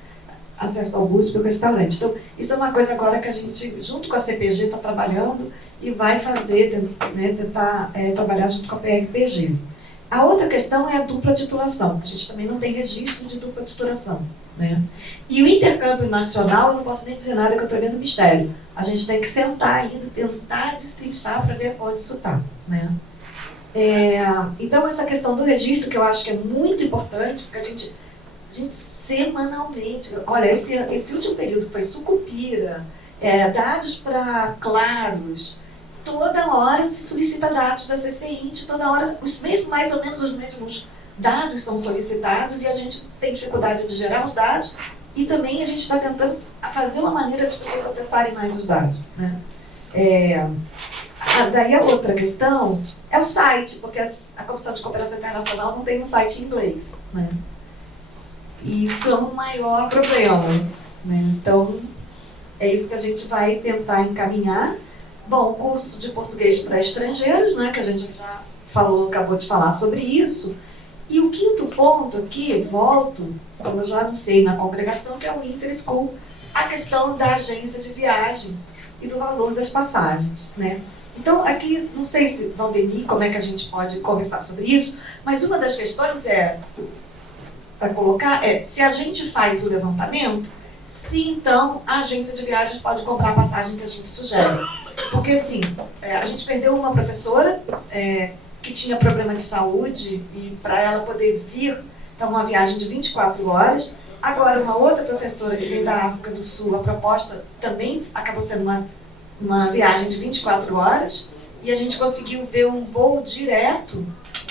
acesso ao USP e ao restaurante. Então, isso é uma coisa agora que a gente, junto com a CPG, está trabalhando e vai fazer, né, tentar trabalhar junto com a PRPG. A outra questão é a dupla titulação. A gente também não tem registro de dupla titulação, né? E o intercâmbio nacional, eu não posso nem dizer nada, que eu estou vendo mistério. A gente tem que sentar ainda, tentar destrinchar para ver onde isso está, né? Então, essa questão do registro, que eu acho que é muito importante, porque a gente semanalmente, olha, esse último período foi Sucupira, dados para Claros, toda hora se solicita dados da CCINT, toda hora mais ou menos os mesmos dados são solicitados, e a gente tem dificuldade de gerar os dados, e também a gente está tentando fazer uma maneira das pessoas acessarem mais os dados, né? Daí a outra questão é o site, porque a Comissão de Cooperação Internacional não tem um site em inglês, né? E isso é um maior problema, né? Então, é isso que a gente vai tentar encaminhar. Bom, o curso de português para estrangeiros, né, que a gente já acabou de falar sobre isso. E o quinto ponto aqui, volto, como eu já anunciei na congregação, que é o Interschool, a questão da agência de viagens e do valor das passagens, né? Então, aqui, não sei se, Valdemir, como é que a gente pode conversar sobre isso, mas uma das questões para colocar, se a gente faz o levantamento, se então a agência de viagens pode comprar a passagem que a gente sugere. Porque, assim, a gente perdeu uma professora que tinha problema de saúde, e para ela poder vir, então, uma viagem de 24 horas. Agora, uma outra professora que veio da África do Sul, a proposta também acabou sendo uma viagem de 24 horas, e a gente conseguiu ver um voo direto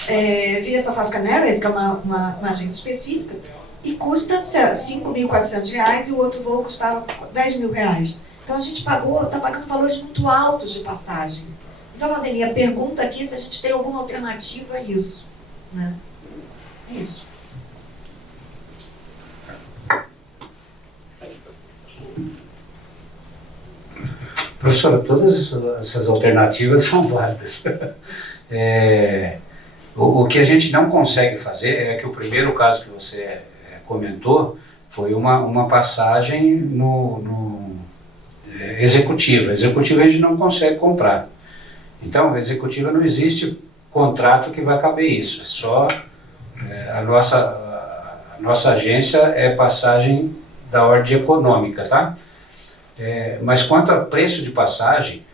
via South African Airways, que é uma agência específica, e custa R$5.400, e o outro voo custava R$10.000. Então a gente está pagando valores muito altos de passagem. Então, Valdemir, a pergunta aqui é se a gente tem alguma alternativa a isso, né? É isso. Professora, todas essas alternativas são válidas. O que a gente não consegue fazer é que o primeiro caso que você comentou foi uma passagem executiva. Executiva a gente não consegue comprar. Então, executiva não existe contrato que vai caber isso. É só a nossa agência é passagem da ordem econômica, tá? Mas quanto a preço de passagem,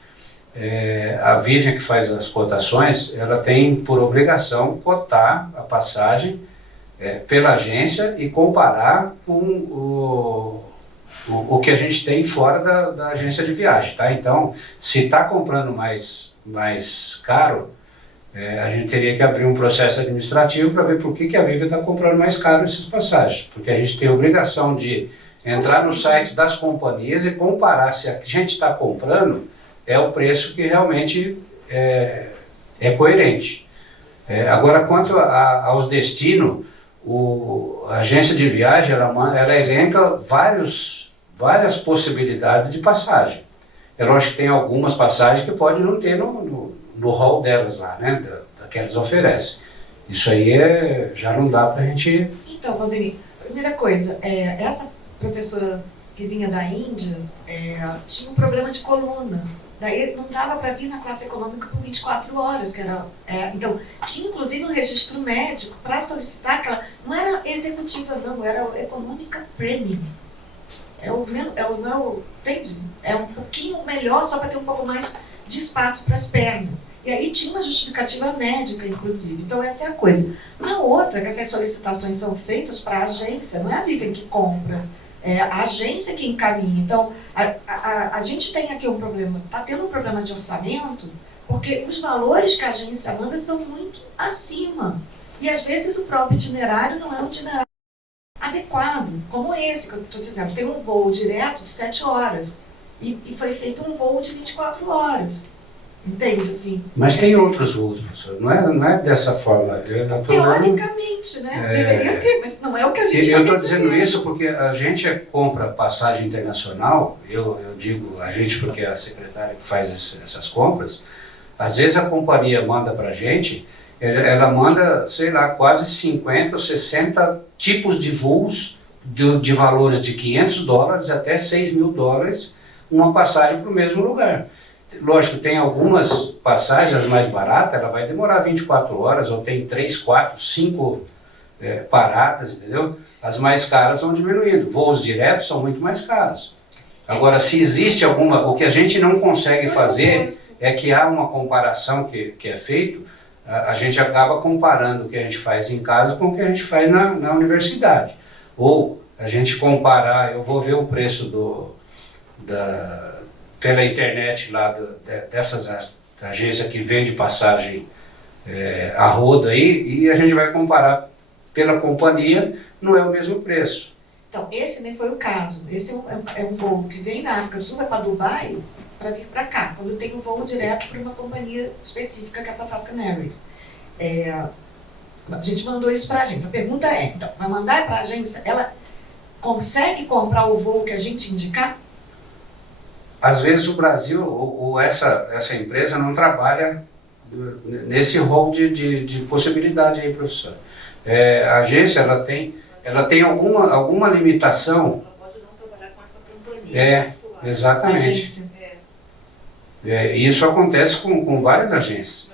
a Vivian, que faz as cotações, ela tem por obrigação cotar a passagem pela agência e comparar com o que a gente tem fora da agência de viagem, tá? Então, se está comprando mais caro, a gente teria que abrir um processo administrativo para ver por que a Vivian está comprando mais caro essas passagens, porque a gente tem a obrigação de entrar nos sites das companhias e comparar se a gente está comprando é o preço que realmente é coerente. Agora, quanto aos destinos, a agência de viagem ela elenca várias possibilidades de passagem. É lógico que tem algumas passagens que pode não ter no hall delas lá, né, da que elas oferecem. Isso aí já não dá para a gente... Então, Valdemir, primeira coisa, essa professora que vinha da Índia tinha um problema de coluna. Daí não dava para vir na classe econômica por 24 horas. Então, tinha inclusive um registro médico para solicitar que ela não era executiva, não, era econômica premium. Entende? É um pouquinho melhor, só para ter um pouco mais de espaço para as pernas. E aí tinha uma justificativa médica, inclusive. Então, essa é a coisa. A outra, que essas solicitações são feitas para a agência, não é a Vivian que compra. É a agência que encaminha. Então, a gente tem aqui um problema, está tendo um problema de orçamento, porque os valores que a agência manda são muito acima. E, às vezes, o próprio itinerário não é um itinerário adequado, como esse que eu estou dizendo. Tem um voo direto de 7 horas e foi feito um voo de 24 horas. Entende, assim? Mas tem outros voos, professor. Não é dessa forma. Teoricamente, né? Deveria ter, mas não é o que a gente Eu estou dizendo isso porque a gente compra passagem internacional, eu digo a gente porque é a secretária que faz essas compras, às vezes a companhia manda para a gente, ela manda, sei lá, quase 50 ou 60 tipos de voos de valores de $500 até $6.000, uma passagem para o mesmo lugar. Lógico, tem algumas passagens mais baratas, ela vai demorar 24 horas, ou tem 3, 4, 5 paradas, entendeu? As mais caras vão diminuindo. Voos diretos são muito mais caros. Agora, se existe alguma... O que a gente não consegue fazer é que há uma comparação que é feito, a gente acaba comparando o que a gente faz em casa com o que a gente faz na universidade. Ou a gente comparar, eu vou ver o preço pela internet lá dessas agências que vende passagem a rodo aí, e a gente vai comparar pela companhia, não é o mesmo preço. Então, esse nem foi o caso. Esse é um voo que vem da África do Sul, vai para Dubai, para vir para cá, quando tem um voo direto para uma companhia específica, que é a South African Airways. A gente mandou isso para a gente. A pergunta é, então, vai mandar para a agência, ela consegue comprar o voo que a gente indicar? Às vezes o Brasil, ou essa empresa não trabalha nesse rol de possibilidade aí, professor. A agência, ela tem alguma limitação. Ela pode não trabalhar com essa companhia. Exatamente. Isso acontece com várias agências.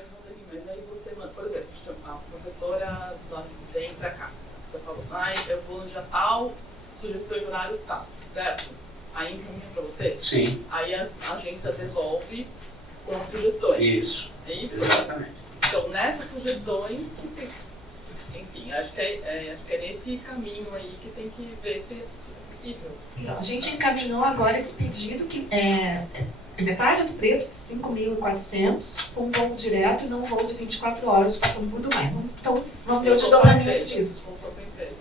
Mas aí você, por exemplo, a professora vem para cá. Você falou, eu vou no dia tal, sugestão de horários tal, certo? Aí encaminha para você? Sim. Aí a agência devolve com as sugestões. Isso. É isso? Exatamente. Então, nessas sugestões, que tem, enfim, acho que é nesse caminho aí que tem que ver se é possível. Então, a gente encaminhou agora esse pedido que é metade do preço, 5.400, com um voo direto e não um voo de 24 horas, passando por Dubai. Então, vamos ver o desdobramento disso. Voltou para a empresa.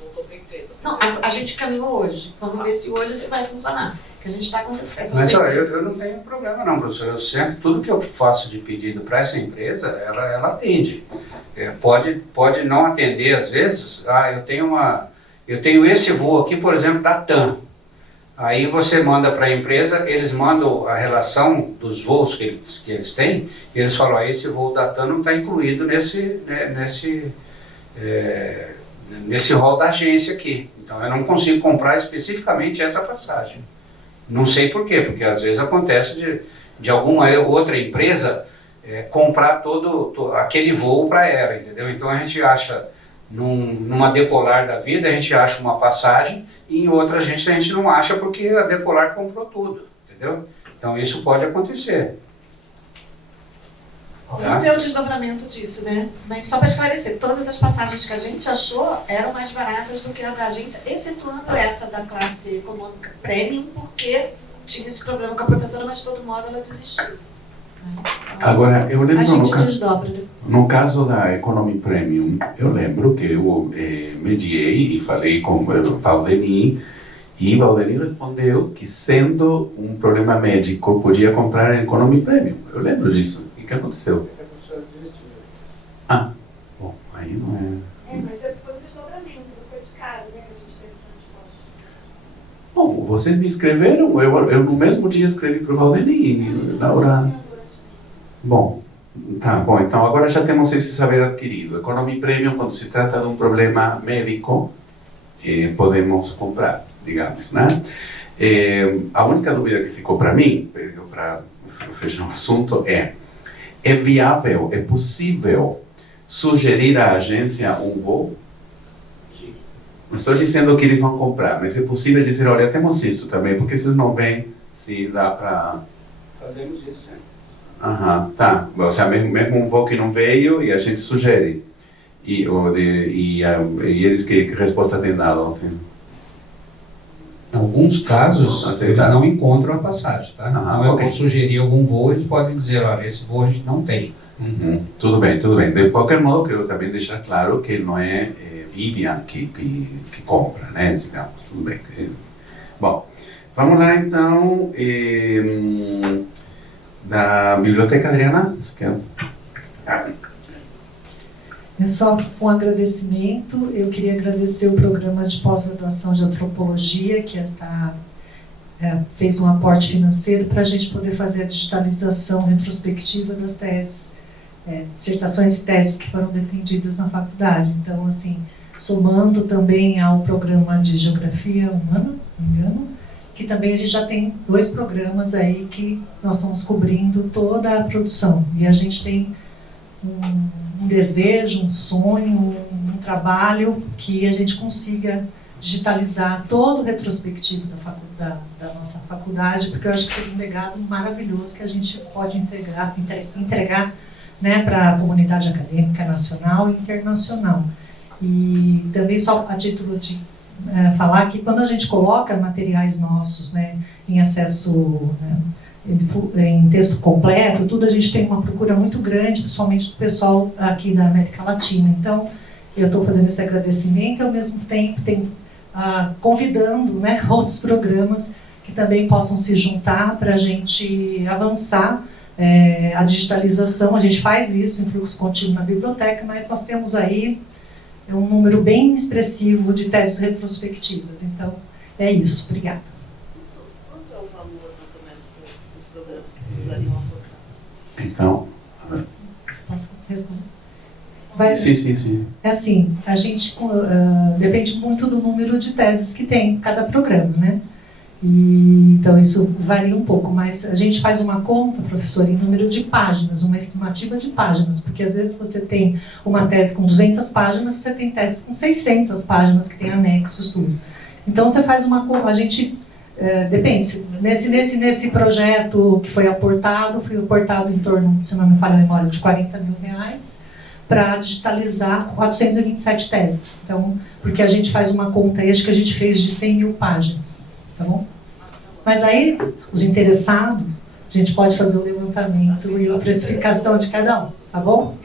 Voltou para a empresa. Não, a gente caminhou hoje. Vamos ver se hoje isso vai funcionar. Que a gente está com essas Mas olha, eu não tenho problema não, professor. Eu sempre, tudo que eu faço de pedido para essa empresa, ela atende. Pode não atender às vezes. Eu tenho esse voo aqui, por exemplo, da TAM. Aí você manda para a empresa, eles mandam a relação dos voos que eles têm, e eles falam, esse voo da TAM não está incluído nesse rol da agência aqui. Então eu não consigo comprar especificamente essa passagem. Não sei por quê, porque às vezes acontece de alguma outra empresa comprar todo aquele voo para ela, entendeu? Então a gente acha, numa Decolar da vida, a gente acha uma passagem, e em outra agência a gente não acha porque a Decolar comprou tudo, entendeu? Então isso pode acontecer. Vamos ver o desdobramento disso, né? Mas só para esclarecer, todas as passagens que a gente achou eram mais baratas do que a da agência, excetuando essa da classe econômica premium, porque tinha esse problema com a professora, mas de todo modo ela desistiu. Agora, eu lembro no caso da Economy Premium, eu lembro que eu mediei e falei com o Valdeni, e Valdeni respondeu que, sendo um problema médico, podia comprar a Economy Premium. Eu lembro disso. O que aconteceu? Bom, aí não é... mas depois do desdobramento, depois de cara, né, que a gente teve essa resposta. Bom, vocês me escreveram, eu no mesmo dia escrevi para o Valdeni, na hora... Bom, tá bom, então agora já temos esse saber adquirido. Economy Premium, quando se trata de um problema médico, podemos comprar, digamos, né? A única dúvida que ficou para mim, para fechar o assunto, é viável, é possível sugerir à agência um voo? Sim. Não estou dizendo que eles vão comprar, mas é possível dizer, olha, temos isto também, porque vocês não veem se dá para... Fazemos isso, né? Tá. Ou seja, mesmo um voo que não veio e a gente sugere. E eles que resposta têm dado? Em alguns casos, eles não encontram a passagem, tá? Então eu vou sugerir algum voo, eles podem dizer, olha, esse voo a gente não tem. Tudo bem, tudo bem. De qualquer modo, quero também deixar claro que não é Vivian que compra, né? Digamos, tudo bem. Bom, vamos lá então da biblioteca, Adriana. Você quer? É só um agradecimento. Eu queria agradecer o programa de pós-graduação de antropologia, que fez um aporte financeiro para a gente poder fazer a digitalização retrospectiva das teses, dissertações e teses que foram defendidas na faculdade. Então, assim, somando também ao programa de geografia humana, não me engano, que também a gente já tem 2 programas aí que nós estamos cobrindo toda a produção. E a gente tem um desejo, um sonho, um trabalho que a gente consiga digitalizar todo o retrospectivo da nossa faculdade, porque eu acho que seria um legado maravilhoso que a gente pode entregar né, para a comunidade acadêmica nacional e internacional. E também só a título de falar que quando a gente coloca materiais nossos, né, em acesso, né, em texto completo, tudo, a gente tem uma procura muito grande, principalmente do pessoal aqui da América Latina. Então, eu estou fazendo esse agradecimento e, ao mesmo tempo, convidando, né, outros programas que também possam se juntar para a gente avançar a digitalização. A gente faz isso em fluxo contínuo na biblioteca, mas nós temos aí um número bem expressivo de teses retrospectivas. Então, é isso. Obrigada. Quanto é o valor, mais ou menos, dos programas que precisariam aportar? Então, Posso responder? Sim. É assim, a gente depende muito do número de teses que tem cada programa, né? Então isso varia um pouco, mas a gente faz uma conta, professor, em número de páginas, uma estimativa de páginas, porque às vezes você tem uma tese com 200 páginas, você tem teses com 600 páginas que tem anexos, tudo. Então você faz uma conta, a gente depende, nesse projeto que foi aportado em torno, se não me falha a memória, de R$40 mil para digitalizar 427 teses. Então, porque a gente faz uma conta aí, acho que a gente fez de 100 mil páginas. Tá bom? Mas aí, os interessados, a gente pode fazer o levantamento e a precificação de cada um, tá bom?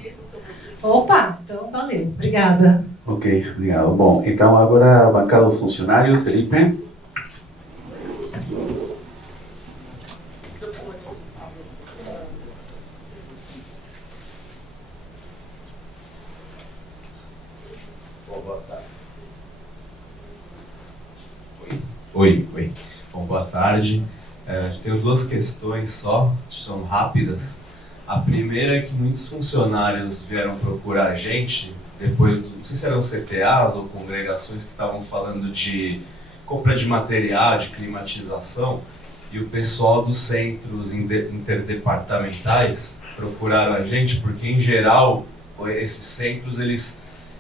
Opa, então valeu, obrigada. Ok, obrigado. Bom, então agora a bancada dos funcionários, Felipe. Oi. Bom, boa tarde. Tenho 2 questões só, são rápidas. A primeira é que muitos funcionários vieram procurar a gente, depois não sei se eram CTAs ou congregações que estavam falando de compra de material, de climatização, e o pessoal dos centros interdepartamentais procuraram a gente, porque em geral, esses centros,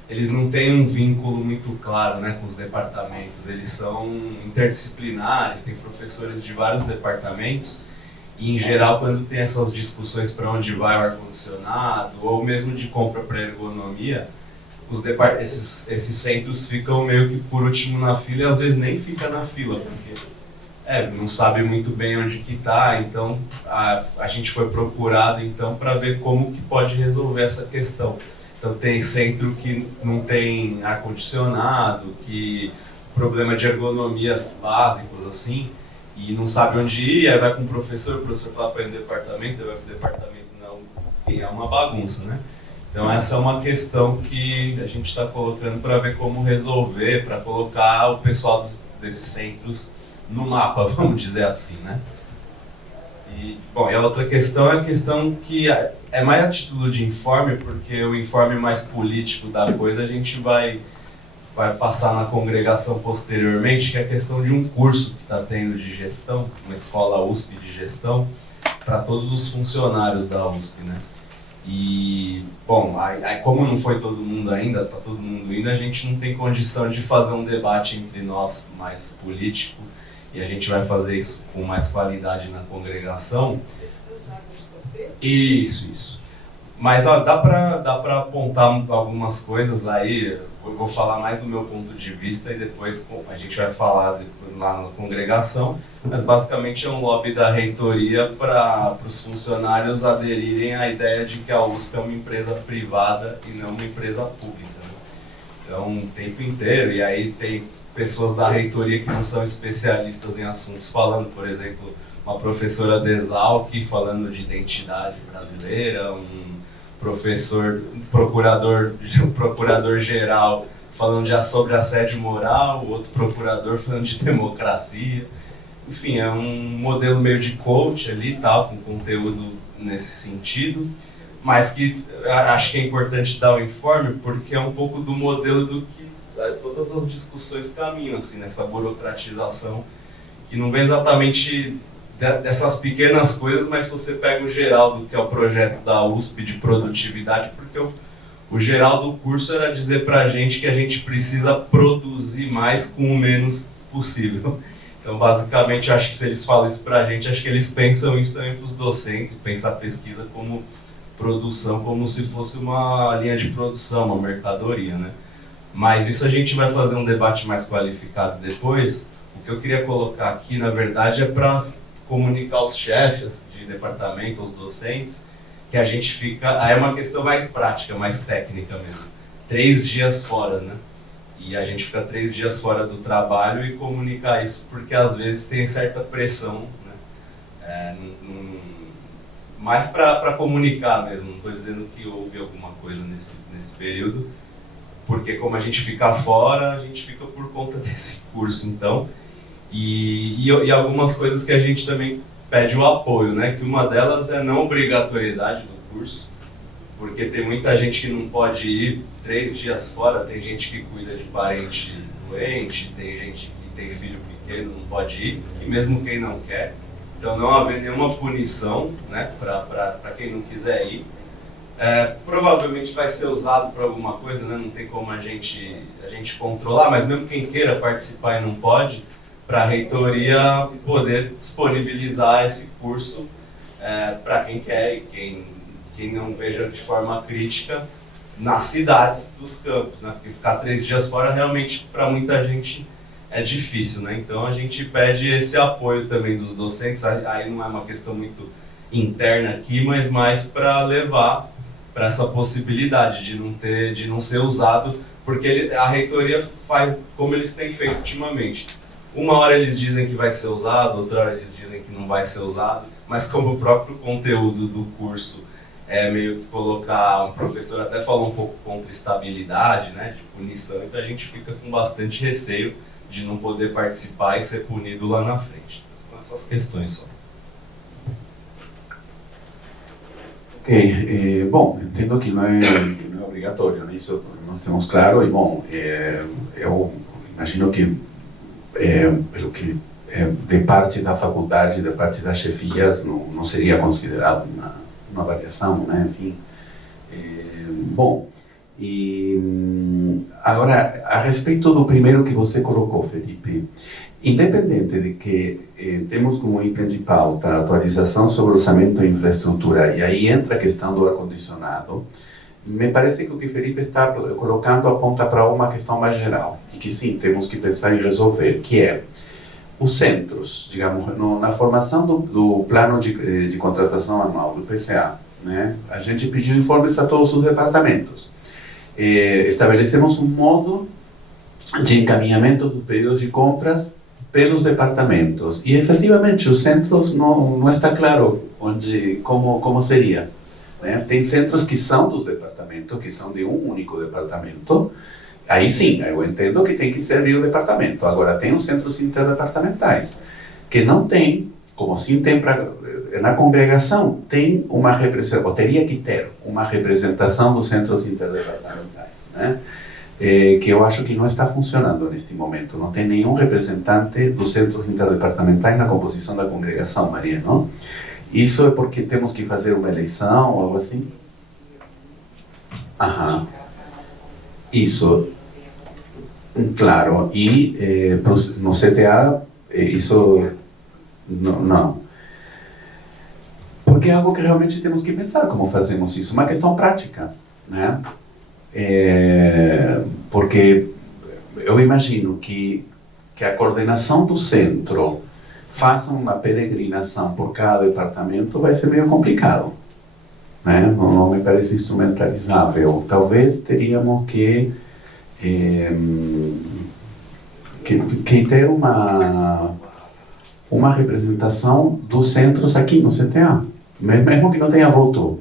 eles não têm um vínculo muito claro, né, com os departamentos. Eles são interdisciplinares, tem professores de vários departamentos, e em geral, quando tem essas discussões para onde vai o ar-condicionado, ou mesmo de compra para ergonomia, esses centros ficam meio que por último na fila, e às vezes nem fica na fila, porque não sabe muito bem onde que está. Então a gente foi procurado então para ver como que pode resolver essa questão. Então tem centro que não tem ar-condicionado, que problema de ergonomias básicos assim, e não sabe onde ir, aí vai com o professor fala para ir no departamento, aí vai para o departamento não, enfim, é uma bagunça, né? Então essa é uma questão que a gente está colocando para ver como resolver, para colocar o pessoal desses centros no mapa, vamos dizer assim, né? E a outra questão é a questão que é mais a título de informe, porque o informe mais político da coisa a gente vai passar na congregação posteriormente, que é a questão de um curso que está tendo de gestão, uma escola USP de gestão, para todos os funcionários da USP, né? E, aí como não foi todo mundo ainda, está todo mundo indo, a gente não tem condição de fazer um debate entre nós mais político, e a gente vai fazer isso com mais qualidade na congregação. Isso. Mas ó, dá para apontar algumas coisas aí. Eu vou falar mais do meu ponto de vista e depois a gente vai falar lá na congregação. Mas basicamente é um lobby da reitoria para os funcionários aderirem à ideia de que a USP é uma empresa privada e não uma empresa pública, né? Então, o tempo inteiro, e aí tem pessoas da reitoria que não são especialistas em assuntos falando, por exemplo, uma professora de Exalc falando de identidade brasileira, um procurador-geral falando sobre assédio moral, outro procurador falando de democracia. Enfim, é um modelo meio de coach ali, tal, com conteúdo nesse sentido, mas que acho que é importante dar o informe porque é um pouco do modelo do que todas as discussões caminham, assim, nessa burocratização, que não vem exatamente dessas pequenas coisas, mas se você pega o geral do que é o projeto da USP de produtividade, porque o geral do curso era dizer pra gente que a gente precisa produzir mais com o menos possível. Então, basicamente, acho que se eles falam isso pra gente, acho que eles pensam isso também pros docentes, pensar a pesquisa como produção, como se fosse uma linha de produção, uma mercadoria, né? Mas isso a gente vai fazer um debate mais qualificado depois. O que eu queria colocar aqui, na verdade, é para comunicar aos chefes de departamento, aos docentes, que a gente fica... Aí é uma questão mais prática, mais técnica mesmo. 3 dias fora, né? E a gente fica 3 dias fora do trabalho e comunicar isso, porque às vezes tem certa pressão, né? Mais para comunicar mesmo, não estou dizendo que houve alguma coisa nesse período, porque como a gente fica fora, a gente fica por conta desse curso, então. E algumas coisas que a gente também pede o apoio, né? Que uma delas é a não obrigatoriedade do curso, porque tem muita gente que não pode ir 3 dias fora, tem gente que cuida de parente doente, tem gente que tem filho pequeno, não pode ir, e mesmo quem não quer. Então não haver nenhuma punição, né, para quem não quiser ir. Provavelmente vai ser usado para alguma coisa, né? Não tem como a gente controlar, mas mesmo quem queira participar e não pode, para a reitoria poder disponibilizar esse curso para quem quer e quem não veja de forma crítica nas cidades dos campos, né? Porque ficar 3 dias fora realmente para muita gente é difícil, né? Então a gente pede esse apoio também dos docentes, aí não é uma questão muito interna aqui, mas mais para levar para essa possibilidade de não ser usado, porque a reitoria faz como eles têm feito ultimamente. Uma hora eles dizem que vai ser usado, outra hora eles dizem que não vai ser usado, mas como o próprio conteúdo do curso é meio que colocar, o professor até falou um pouco contra estabilidade, né, de punição, então a gente fica com bastante receio de não poder participar e ser punido lá na frente. São essas questões só. Ok, bom, entendo que não é obrigatório, né? Isso nós temos claro, e bom, eu imagino que, pelo que de parte da faculdade, de parte das chefias, não seria considerado uma avaliação, né? Enfim. Bom, e agora, a respeito do primeiro que você colocou, Felipe, independente de que temos como item de pauta a atualização sobre orçamento e infraestrutura, e aí entra a questão do ar-condicionado, me parece que o que Felipe está colocando aponta para uma questão mais geral, e que sim, temos que pensar em resolver, que é os centros, digamos, na formação do plano de contratação anual, do PCA, né? A gente pediu informes a todos os departamentos. Estabelecemos um modo de encaminhamento do período de compras pelos departamentos e efetivamente os centros não está claro como seria, né? Tem centros que são dos departamentos, que são de um único departamento, aí sim, eu entendo que tem que servir o departamento. Agora tem os centros interdepartamentais que não tem, como sim tem na congregação, tem uma representação, ou teria que ter uma representação dos centros interdepartamentais, né? Que eu acho que não está funcionando neste momento. Não tem nenhum representante dos centros interdepartamentais na composição da congregação, Maria, não? Isso é porque temos que fazer uma eleição ou algo assim? Aham. Isso. Claro. E no CTA, isso não. Por porque é algo que realmente temos que pensar como fazemos isso, uma questão prática, né? Porque eu imagino que a coordenação do centro faça uma peregrinação por cada departamento vai ser meio complicado, né? Não me parece instrumentalizável. Talvez teríamos que ter uma representação dos centros aqui no CTA, mesmo que não tenha voto.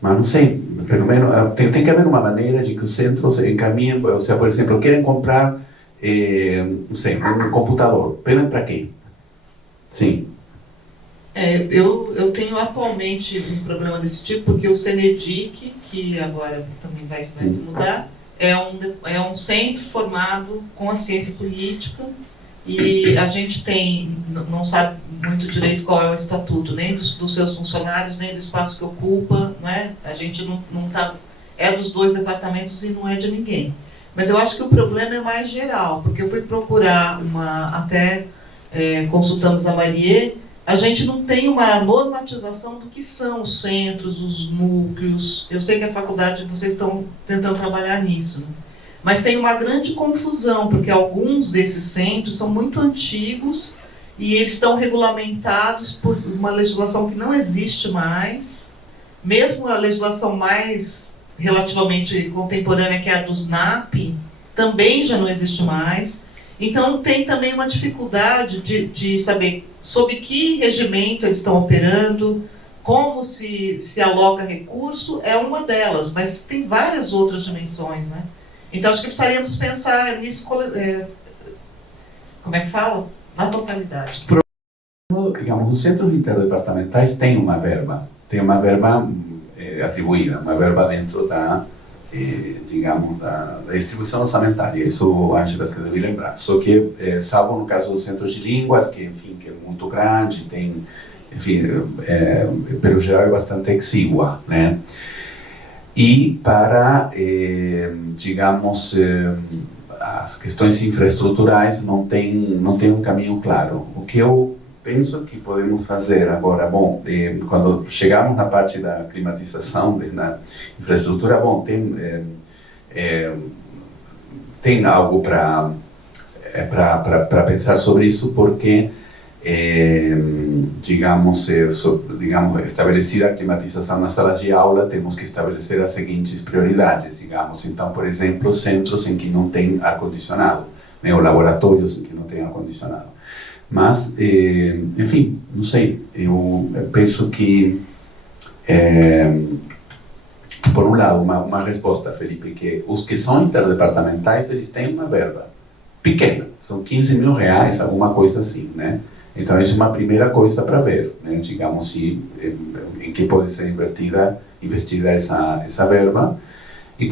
Mas não sei, pelo menos tem que haver uma maneira de que os centros encaminhem, ou seja, por exemplo, querem comprar, não sei, um computador. Pedem para quê? Sim. Eu tenho atualmente um problema desse tipo, porque o CENEDIC, que agora também vai se mudar, é um centro formado com a ciência política, e a gente não sabe muito direito qual é o estatuto, nem dos seus funcionários, nem do espaço que ocupa, né? A gente não tá, é dos dois departamentos e não é de ninguém. Mas eu acho que o problema é mais geral, porque eu fui procurar consultamos a Marie, a gente não tem uma normatização do que são os centros, os núcleos. Eu sei que a faculdade, vocês estão tentando trabalhar nisso, né? Mas tem uma grande confusão, porque alguns desses centros são muito antigos e eles estão regulamentados por uma legislação que não existe mais, mesmo a legislação mais relativamente contemporânea, que é a do SNAP, também já não existe mais. Então tem também uma dificuldade de saber sob que regimento eles estão operando, como se aloca recurso, é uma delas, mas tem várias outras dimensões, né? Então, acho que precisaríamos pensar nisso, como é que fala? Na totalidade. Digamos, os centros interdepartamentais têm uma verba atribuída, uma verba dentro da distribuição orçamentária. Isso, Ângela, você deve lembrar. Só que, salvo no caso dos centros de línguas, que é muito grande, pelo geral é bastante exígua, né? E para, as questões infraestruturais não tem um caminho claro. O que eu penso que podemos fazer agora, quando chegarmos na parte da climatização na infraestrutura, tem algo para pensar sobre isso, porque estabelecida a climatização nas salas de aula, temos que estabelecer as seguintes prioridades, Então, por exemplo, centros em que não tem ar-condicionado, né, ou laboratórios em que não tem ar-condicionado. Mas, enfim, não sei, eu penso que, por um lado, uma resposta, Felipe, que os que são interdepartamentais, eles têm uma verba pequena, são 15 mil reais, alguma coisa assim, né? Então, isso é uma primeira coisa para ver, né? Em que pode ser investida essa verba. E,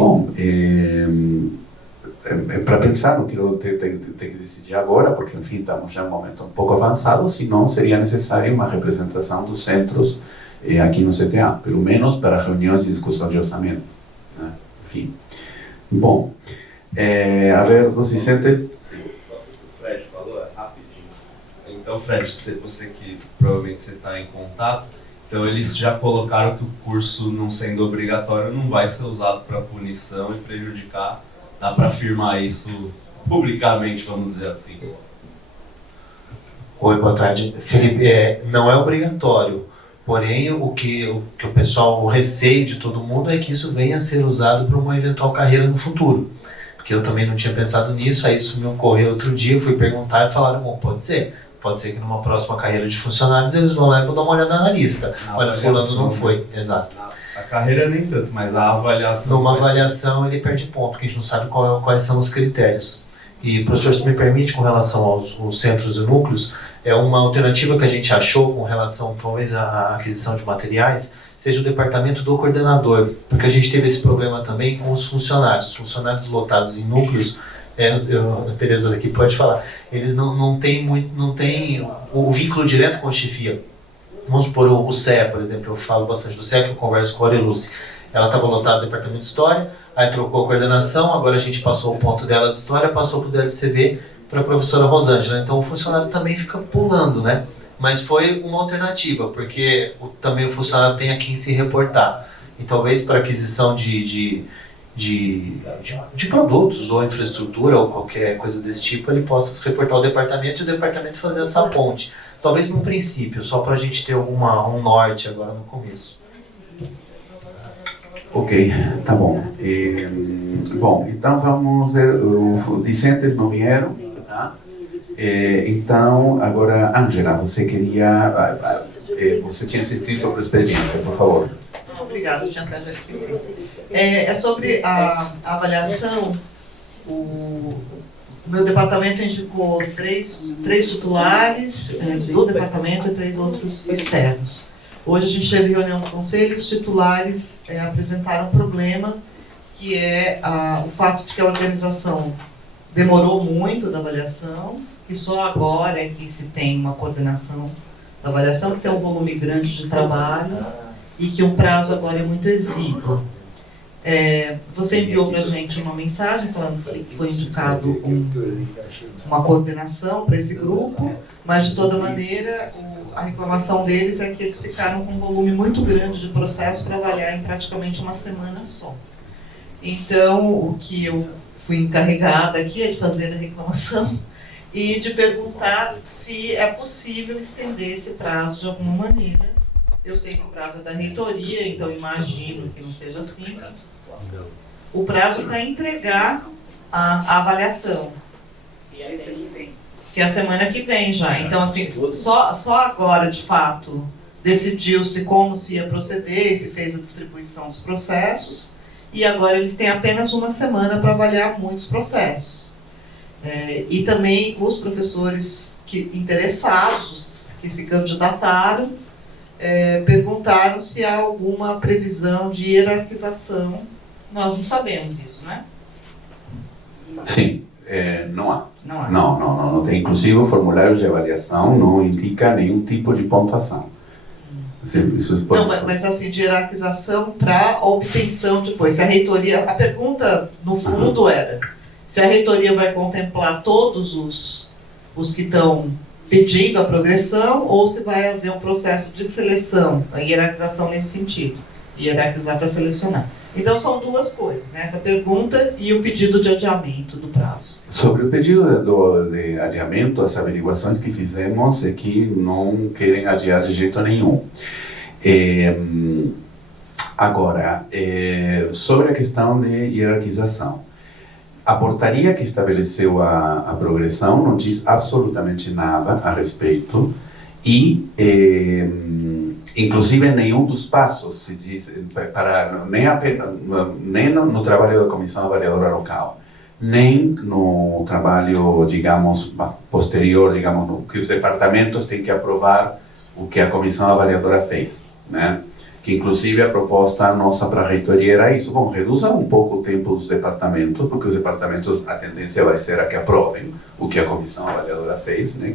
para pensar no que eu tenho que decidir agora, porque, enfim, estamos já em um momento um pouco avançado, senão seria necessária uma representação dos centros aqui no CTA, pelo menos para reuniões de discussão de orçamento, né? Enfim. Bom, a ver, os discentes... Então, Fred, você que provavelmente você está em contato, então eles já colocaram que o curso, não sendo obrigatório, não vai ser usado para punição e prejudicar. Dá para afirmar isso publicamente, vamos dizer assim? Oi, boa tarde. Felipe, não é obrigatório, porém o que o pessoal, o receio de todo mundo é que isso venha a ser usado para uma eventual carreira no futuro. Porque eu também não tinha pensado nisso, aí isso me ocorreu outro dia, eu fui perguntar e falaram, bom, pode ser que numa próxima carreira de funcionários eles vão lá e vão dar uma olhada na lista. Olha, fulano não foi, exato. A carreira nem tanto, mas a avaliação... Numa avaliação ele perde ponto, porque a gente não sabe quais são os critérios. E, professor, se me permite, com relação aos centros e núcleos, é uma alternativa que a gente achou com relação, talvez, à aquisição de materiais, seja o departamento do coordenador, porque a gente teve esse problema também com os funcionários lotados em núcleos. A Tereza daqui pode falar, eles não têm o vínculo direto com a chefia. Vamos supor o CEA, por exemplo, eu falo bastante do CEA, que eu converso com a Aureluce. Ela estava lotada no departamento de História, aí trocou a coordenação, agora a gente passou o ponto dela de História, passou para o DLCV para a professora Rosângela. Então o funcionário também fica pulando, né? mas foi uma alternativa, porque também o funcionário tem a quem se reportar. E talvez para aquisição de produtos ou infraestrutura ou qualquer coisa desse tipo, ele possa se reportar ao departamento e o departamento fazer essa ponte. Talvez no princípio, só para a gente ter um norte agora no começo. Ok, tá bom. Bom, então vamos ver, os discentes não vieram, tá? Então, agora, Ângela, você tinha se inscrito para o expediente, por favor. Obrigada, eu tinha até já esquecido. É sobre a avaliação, o meu departamento indicou três titulares do departamento e 3 outros externos. Hoje a gente teve reunião do conselho e os titulares apresentaram um problema, que é o fato de que a organização demorou muito da avaliação, que só agora é que se tem uma coordenação da avaliação, que tem um volume grande de trabalho e que o prazo agora é muito exíguo. Você enviou para a gente uma mensagem falando que foi indicado uma coordenação para esse grupo, mas de toda maneira a reclamação deles é que eles ficaram com um volume muito grande de processo para avaliar em praticamente uma semana só. Então, o que eu fui encarregada aqui é de fazer a reclamação e de perguntar se é possível estender esse prazo de alguma maneira. Eu sei que o prazo é da reitoria, então imagino que não seja assim. O prazo para entregar a avaliação, que é a semana que vem já. Então, assim, só agora, de fato, decidiu-se como se ia proceder, se fez a distribuição dos processos, e agora eles têm apenas uma semana para avaliar muitos processos. E também os professores interessados, os que se candidataram, perguntaram se há alguma previsão de hierarquização. Nós não sabemos isso, né? Sim, não há. Não há. Não tem. Inclusive, o formulário de avaliação não indica nenhum tipo de pontuação. Não, mas assim, de hierarquização para a obtenção depois. Se a reitoria... A pergunta, no fundo, era se a reitoria vai contemplar todos os que estão pedindo a progressão ou se vai haver um processo de seleção, a hierarquização nesse sentido. Hierarquizar para selecionar. Então, são duas coisas, né? Essa pergunta e o pedido de adiamento do prazo. Sobre o pedido de adiamento, as averiguações que fizemos é que não querem adiar de jeito nenhum. Agora, sobre a questão de hierarquização, a portaria que estabeleceu a progressão não diz absolutamente nada a respeito e inclusive nenhum dos passos se diz nem no trabalho da comissão avaliadora local, nem no trabalho, digamos, posterior, digamos, que os departamentos têm que aprovar o que a comissão avaliadora fez, né? Que inclusive a proposta nossa para a reitoria era isso: bom, reduza um pouco o tempo dos departamentos, porque os departamentos, a tendência vai ser a que aprovem o que a comissão avaliadora fez, né?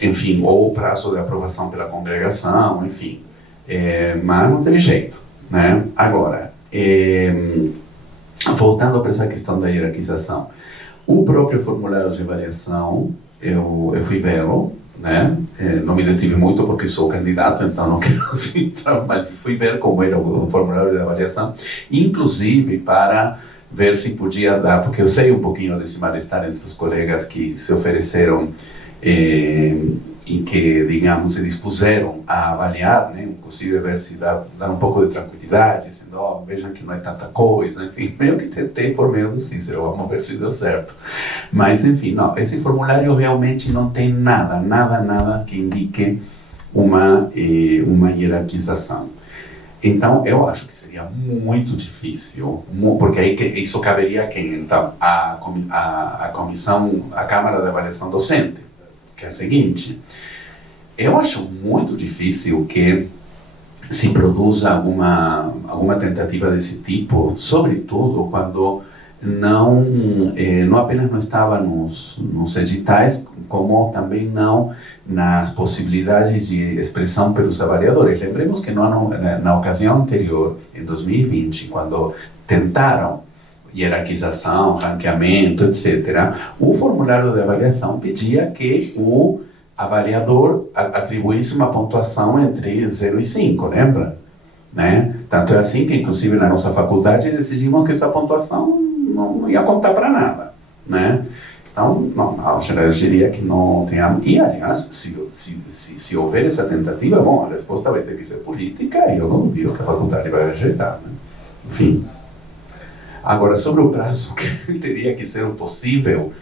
Enfim, ou o prazo de aprovação pela congregação, enfim, mas não teve jeito, né? Agora, voltando para essa questão da hierarquização, o próprio formulário de avaliação, eu fui vê-lo, né? Não me detive muito porque sou candidato, então não quero entrar, mas fui ver como era o formulário de avaliação, inclusive para ver se podia dar, porque eu sei um pouquinho desse mal-estar entre os colegas que se ofereceram e que, digamos, se dispuseram a avaliar, né? Inclusive ver se dar um pouco de tranquilidade, dizendo, vejam que não é tanta coisa, enfim, meio que tentei por meio do Cícero, vamos ver se deu certo. Mas, enfim, não, esse formulário realmente não tem nada que indique uma hierarquização. Então, eu acho que seria muito difícil, porque aí isso caberia a quem? Então, a comissão, a Câmara de Avaliação Docente, que é a seguinte: eu acho muito difícil que se produza alguma tentativa desse tipo, sobretudo quando não apenas não estava nos editais, como também não nas possibilidades de expressão pelos avaliadores. Lembremos que na ocasião anterior, em 2020, quando tentaram hierarquização, ranqueamento, etc. O formulário de avaliação pedia que o avaliador atribuísse uma pontuação entre 0 e 5, lembra? Né? Tanto é assim que, inclusive, na nossa faculdade decidimos que essa pontuação não ia contar para nada, né? Então, não, eu diria que não tem... E, aliás, se houver essa tentativa, bom, a resposta vai ter que ser política e eu não duvido que a faculdade vai rejeitar, né? Enfim. Agora, sobre o prazo que teria que ser o possível,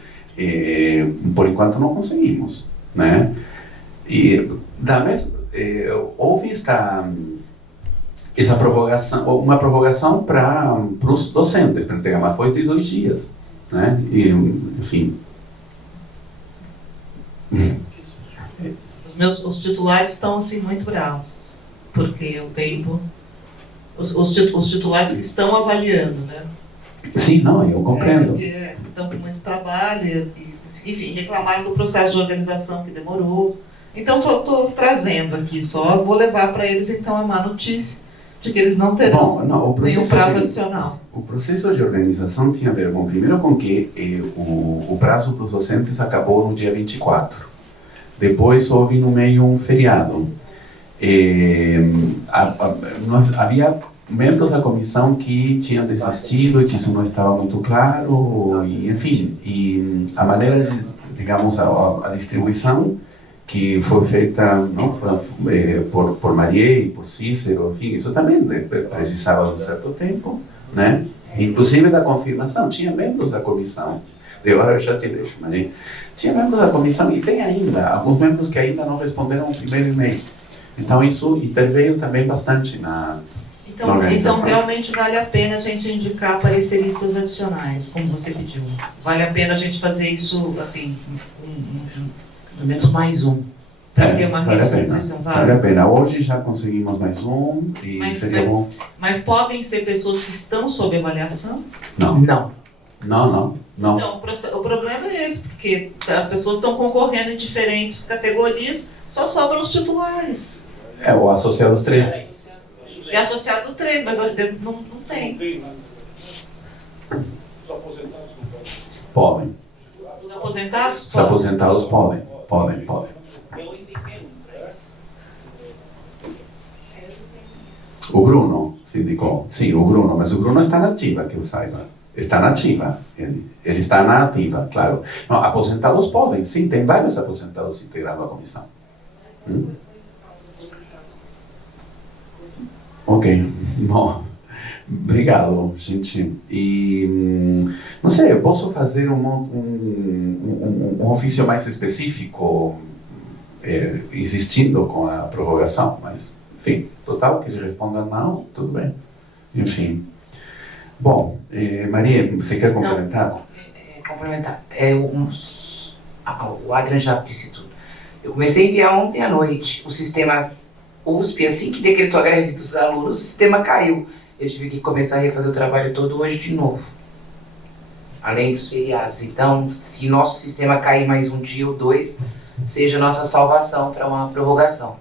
por enquanto não conseguimos, né? E houve essa prorrogação, uma prorrogação para os docentes, para entregar, mas foi de 2 dias, né? E, enfim. Os titulares estão assim muito bravos, porque o tempo, os titulares que estão avaliando, né? Sim, não, eu compreendo. Porque estão com muito trabalho, enfim, reclamaram do processo de organização que demorou. Então, estou trazendo aqui só, vou levar para eles então a má notícia de que eles não terão nenhum prazo adicional. O processo de organização tinha a ver, bom, primeiro com que o prazo para os docentes acabou no dia 24. Depois houve no meio um feriado. Havia membros da comissão que tinham desistido e que isso não estava muito claro, e, enfim, e a maneira de, digamos, a distribuição que foi feita não, por Maria e por Cícero, enfim, isso também precisava de um certo tempo, né? Inclusive da confirmação, tinha membros da comissão, de hora eu já te deixo, Maria, tinha membros da comissão e tem ainda, alguns membros que ainda não responderam o primeiro e-mail. Então isso interveio também bastante na Então realmente vale a pena a gente indicar pareceristas adicionais, como você pediu. Vale a pena a gente fazer isso, assim, pelo menos mais um. Para ter uma redistribuição. Vale a pena. Hoje já conseguimos mais um e seria bom. Mas podem ser pessoas que estão sob avaliação? Não. Não. Não, o problema é esse, porque as pessoas estão concorrendo em diferentes categorias, só sobram os titulares. O associado 3. É associado 3, mas não tem. Os aposentados não podem. Os aposentados podem? Os aposentados podem. O Bruno se indicou. Sim, o Bruno, mas o Bruno está na ativa, que eu saiba. Está na ativa. Ele está na ativa, claro. Não, aposentados podem, sim, tem vários aposentados integrando a comissão. Ok, bom, obrigado, gente. E, não sei, eu posso fazer um ofício mais específico, insistindo com a prorrogação, mas, enfim, total, que eles respondam não, tudo bem. Enfim. Bom, Maria, você quer complementar? Complementar. O Adrian já disse tudo. Eu comecei a enviar ontem à noite os sistemas USP, assim que decretou a greve dos alunos, o sistema caiu. Eu tive que começar a refazer o trabalho todo hoje de novo. Além dos feriados. Então, se nosso sistema cair mais um dia ou 2, seja nossa salvação para uma prorrogação.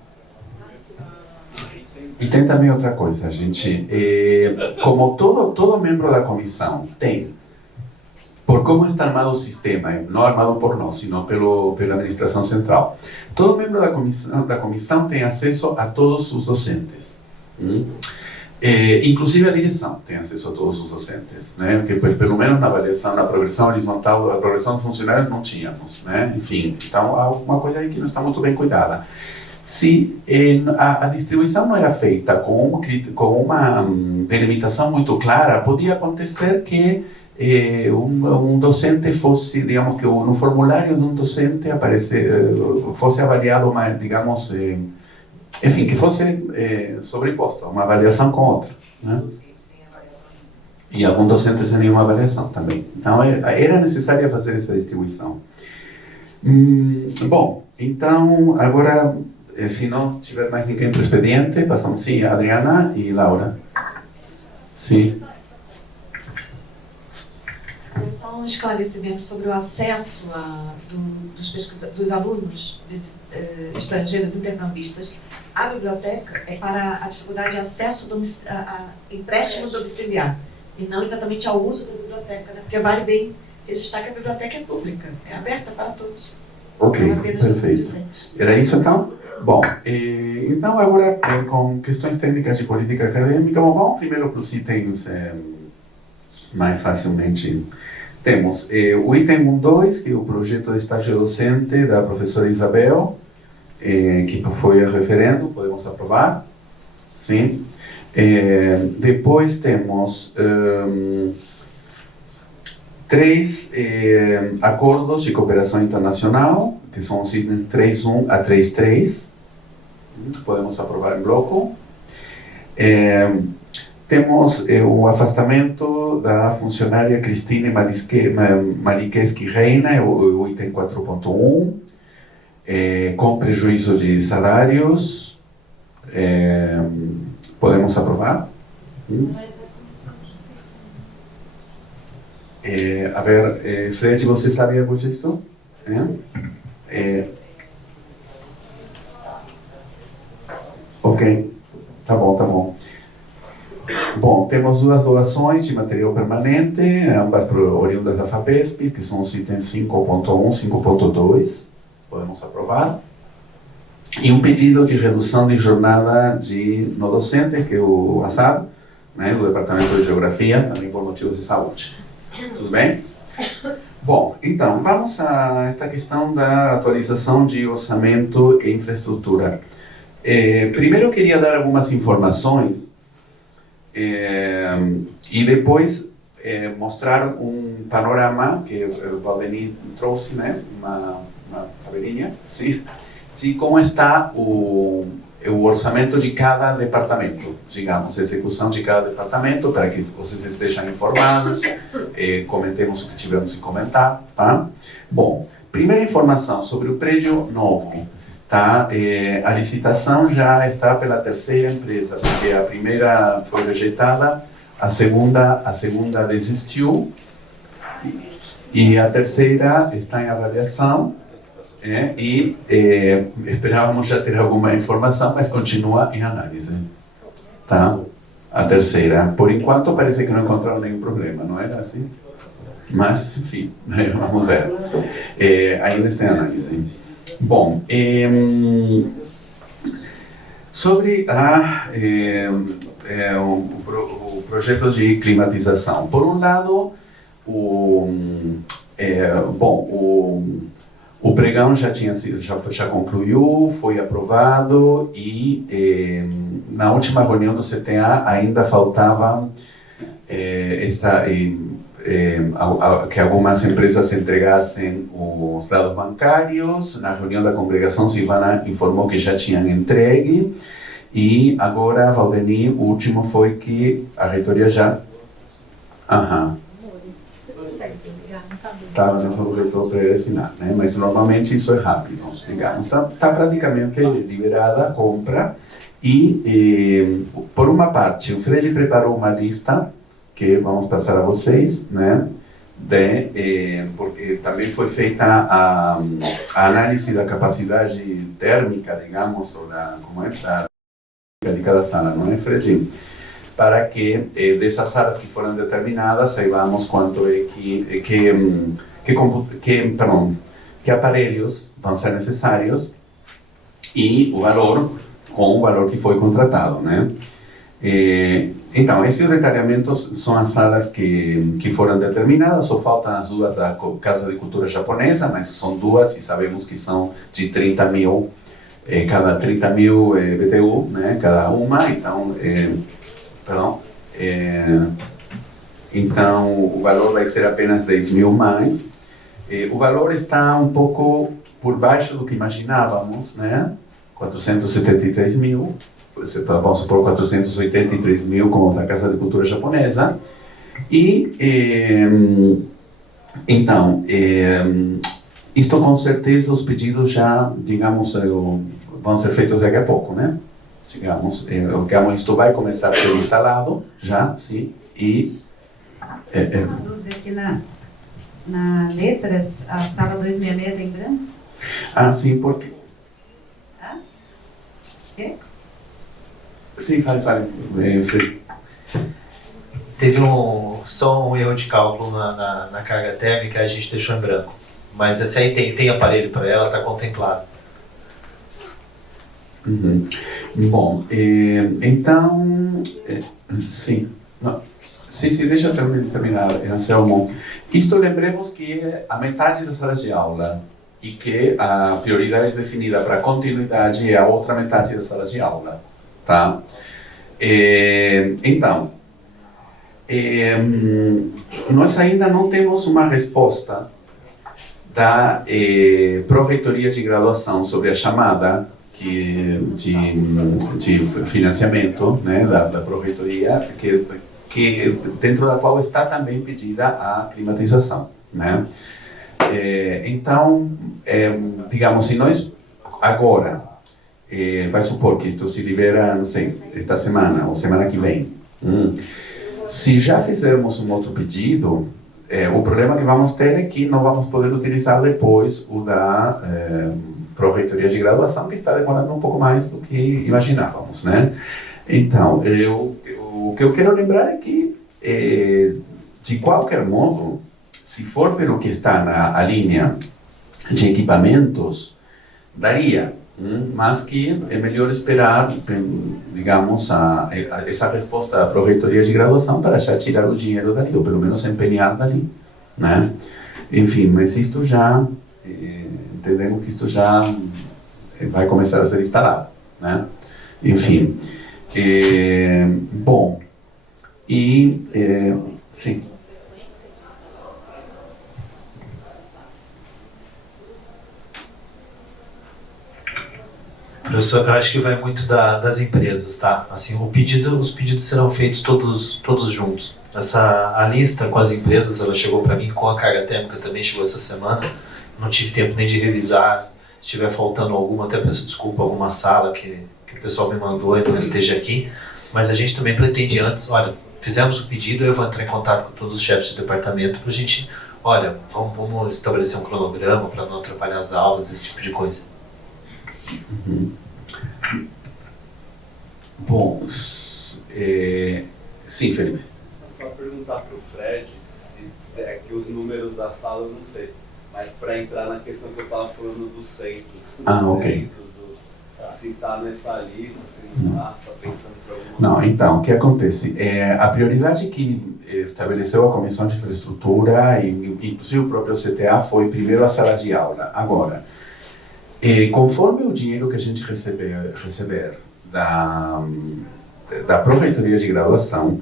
E tem também outra coisa, gente. Como todo membro da comissão tem, por como está armado o sistema, não armado por nós, sino pela administração central, todo membro da comissão tem acesso a todos os docentes. Inclusive a direção tem acesso a todos os docentes, né? Porque pelo menos na avaliação, na progressão horizontal, a progressão dos funcionários não tínhamos, né? Enfim, então há uma coisa aí que não está muito bem cuidada. Se a distribuição não era feita com uma delimitação muito clara, podia acontecer que um docente fosse, digamos que no formulário de um docente fosse avaliado, digamos, enfim, que fosse sobreposto, uma avaliação com outra, né? E algum docente sem nenhuma avaliação também. Então era necessária fazer essa distribuição. Bom, então agora, se não tiver mais ninguém para o expediente, passamos sim a Adriana e Laura. Sim. Só um esclarecimento sobre o acesso dos alunos estrangeiros intercambistas à biblioteca é para a dificuldade de acesso a empréstimo domiciliar. e não exatamente ao uso da biblioteca, né? Porque vale bem registrar que a biblioteca é pública, é aberta para todos. Ok, não apenas perfeito. docentes. Era isso então? Bom, então agora com questões técnicas de política acadêmica, bom, vamos primeiro para os itens mais facilmente. Temos o item 1.2, que é o projeto de estágio docente da professora Isabel, que foi a referendo, podemos aprovar? Sim. Depois temos 3 acordos de cooperação internacional, que são os itens 3.1 a 3.3, podemos aprovar em bloco. Temos o afastamento da funcionária Cristine Mariqueski Reina, o item 4.1, com prejuízo de salários. Podemos aprovar? A ver, Fred, você sabe algo disso? Ok, tá bom. Bom, temos 2 doações de material permanente, ambas oriundas da FAPESP, que são os itens 5.1 e 5.2. Podemos aprovar. E um pedido de redução de jornada no docente, que é o ASAD, né, do Departamento de Geografia, também por motivos de saúde. Tudo bem? Bom, então, vamos a esta questão da atualização de orçamento e infraestrutura. Primeiro eu queria dar algumas informações e depois mostrar um panorama que o Valdemir trouxe, né, uma tabelinha, sim, de como está o orçamento de cada departamento, digamos, a execução de cada departamento, para que vocês estejam informados, comentemos o que tivemos que comentar, tá? Bom, primeira informação sobre o prédio novo, tá? A licitação já está pela 3ª empresa, porque a primeira foi rejeitada, a segunda desistiu, e a 3ª está em avaliação. E esperávamos já ter alguma informação, mas continua em análise, tá? A 3ª, por enquanto parece que não encontraram nenhum problema, não era assim? Mas, enfim, vamos ver. Ainda está em análise. Bom, sobre o projeto de climatização. Por um lado, o pregão já concluiu, foi aprovado e na última reunião do CTA ainda faltava que algumas empresas entregassem os dados bancários. Na reunião da congregação, Silvana informou que já tinham entregue e agora, Valdemir, o último foi que a reitoria já... Estava no leitor para ele assinar, né? Mas normalmente isso é rápido, digamos. Está praticamente liberada a compra e, por uma parte, o Fred preparou uma lista que vamos passar a vocês, né? Porque também foi feita a análise da capacidade térmica, digamos, ou de cada sala, não é, Fred? Para que dessas salas que foram determinadas saibamos quanto é que aparelhos vão ser necessários e o valor com o valor que foi contratado, né? Então, esses detalhamentos são as salas que foram determinadas, só faltam as 2 da Casa de Cultura Japonesa, mas são 2 e sabemos que são de 30 mil, cada 30 mil BTU, né, cada uma, então... Então, o valor vai ser apenas 10 mil mais. O valor está um pouco por baixo do que imaginávamos, né? 473 mil, vamos supor 483 mil como da Casa de Cultura Japonesa. E, então, isto com certeza os pedidos já, digamos, vão ser feitos daqui a pouco, né? Digamos, isto vai começar a ser instalado já, sim, e... Uma dúvida aqui na letras, a sala 266 tem branco? Ah, sim, porque... Quê? Sim, fale. Teve só um erro de cálculo na carga térmica, a gente deixou em branco. Mas essa aí tem aparelho para ela, está contemplado. Uhum. Bom, então, sim. Não. Sim, deixa eu terminar, Anselmo. Isto lembremos que é a metade da sala de aula e que a prioridade definida para a continuidade é a outra metade da sala de aula, tá? Então, nós ainda não temos uma resposta da Pró-Reitoria de Graduação sobre a chamada de financiamento, né, da Pró-Reitoria, que dentro da qual está também pedida a climatização, né? Então, digamos, se nós agora, vai supor que isto se libera, não sei, esta semana ou semana que vem, se já fizermos um outro pedido, o problema que vamos ter é que não vamos poder utilizar depois o da Pró-Reitoria de Graduação, que está demorando um pouco mais do que imaginávamos, né? Então, o que eu quero lembrar é que, de qualquer modo, se for pelo que está na linha de equipamentos, daria, mas que é melhor esperar, digamos, essa resposta da Pró-Reitoria de Graduação para já tirar o dinheiro dali, ou pelo menos empenhar dali, né? Enfim, mas isto já, entendemos que isto já vai começar a ser instalado, né? Enfim, bom, sim. Professor, eu acho que vai muito das empresas, tá? Assim, os pedidos serão feitos todos juntos. A lista com as empresas, ela chegou para mim, com a carga térmica também chegou essa semana. Não tive tempo nem de revisar. Se estiver faltando alguma, até peço desculpa, alguma sala que o pessoal me mandou e não esteja aqui. Mas a gente também pretende antes, olha, fizemos o pedido, eu vou entrar em contato com todos os chefes de departamento para a gente, olha, vamos estabelecer um cronograma para não atrapalhar as aulas, esse tipo de coisa. Uhum. Bom, sim, Felipe. Só perguntar para o Fred se é que os números da sala eu não sei, mas para entrar na questão que eu estava falando dos centros. Ok. Se está nessa lista, se não está pensando em alguma. Não, então, o que acontece? A prioridade que estabeleceu a Comissão de Infraestrutura e inclusive o próprio CTA foi primeiro a sala de aula. Agora, conforme o dinheiro que a gente receber da Pró-Reitoria de Graduação,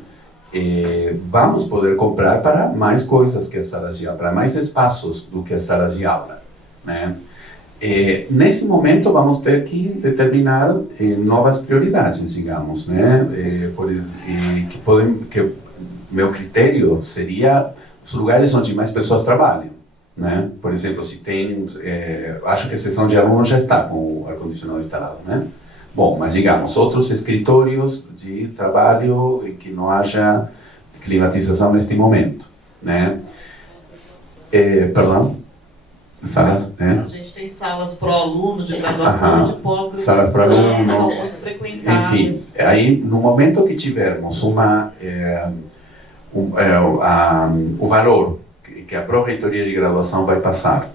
vamos poder comprar para mais coisas que as salas de aula, para mais espaços do que as salas de aula, né? Nesse momento vamos ter que determinar novas prioridades, digamos, né? Que meu critério seria os lugares onde mais pessoas trabalham, né? Por exemplo, se tem, acho que a seção de alunos já está com o ar-condicionado instalado, né? Bom, mas digamos, outros escritórios de trabalho em que não haja climatização neste momento, né? Perdão? Salas, A gente tem salas para o aluno de graduação e de pós-graduação, salas para aluno, são muito frequentadas. Enfim, aí no momento que tivermos o valor que a Pró-Reitoria de Graduação vai passar,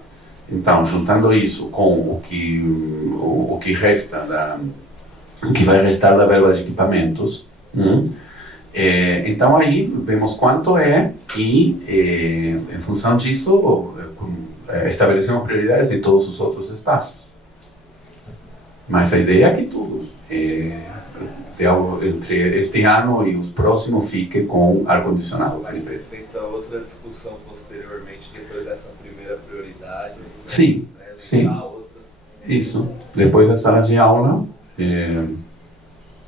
então juntando isso com o que vai restar da verba de equipamentos, então aí vemos quanto é e em função disso estabelecemos prioridades em todos os outros espaços. Mas a ideia é que tudo, entre este ano e os próximos, fique com ar-condicionado. Você tenta outra discussão posteriormente, depois dessa primeira prioridade? Sim, sim. Isso. Depois da sala de aula,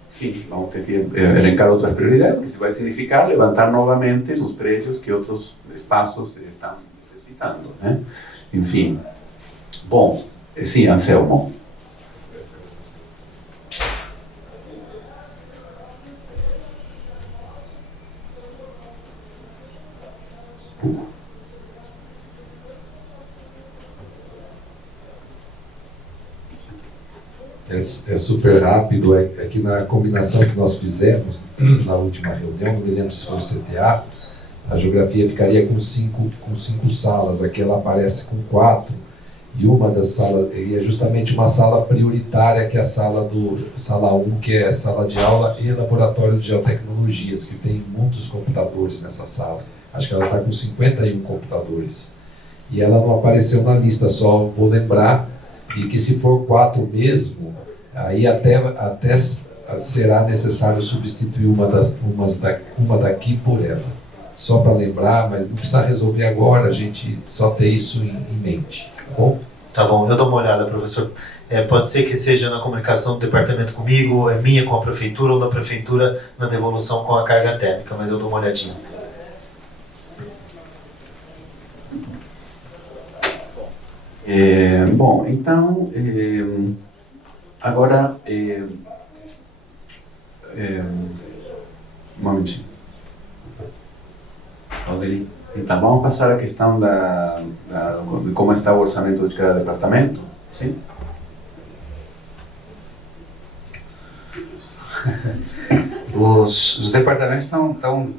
sim, vamos ter que elencar outras prioridades, que isso vai significar levantar novamente nos prédios que outros espaços estão necessitando, né? Enfim. Bom, sim, Anselmo. É super rápido, é que na combinação que nós fizemos na última reunião, não me lembro se foi o CTA, a geografia ficaria com cinco salas, aqui ela aparece com 4, e uma das salas, e é justamente uma sala prioritária, que é a sala 1, que é a sala de aula e laboratório de geotecnologias, que tem muitos computadores nessa sala. Acho que ela está com 51 computadores. E ela não apareceu na lista, só vou lembrar, e que se for 4 mesmo, aí até será necessário substituir uma daqui por ela. Só para lembrar, mas não precisa resolver agora, a gente só ter isso em mente, tá bom? Tá bom, eu dou uma olhada, professor. Pode ser que seja na comunicação do departamento comigo, minha com a prefeitura, ou da prefeitura na devolução com a carga térmica, mas eu dou uma olhadinha. Bom, então, agora, um momentinho. Então, vamos passar a questão de como está o orçamento de cada departamento? Sim? Os departamentos estão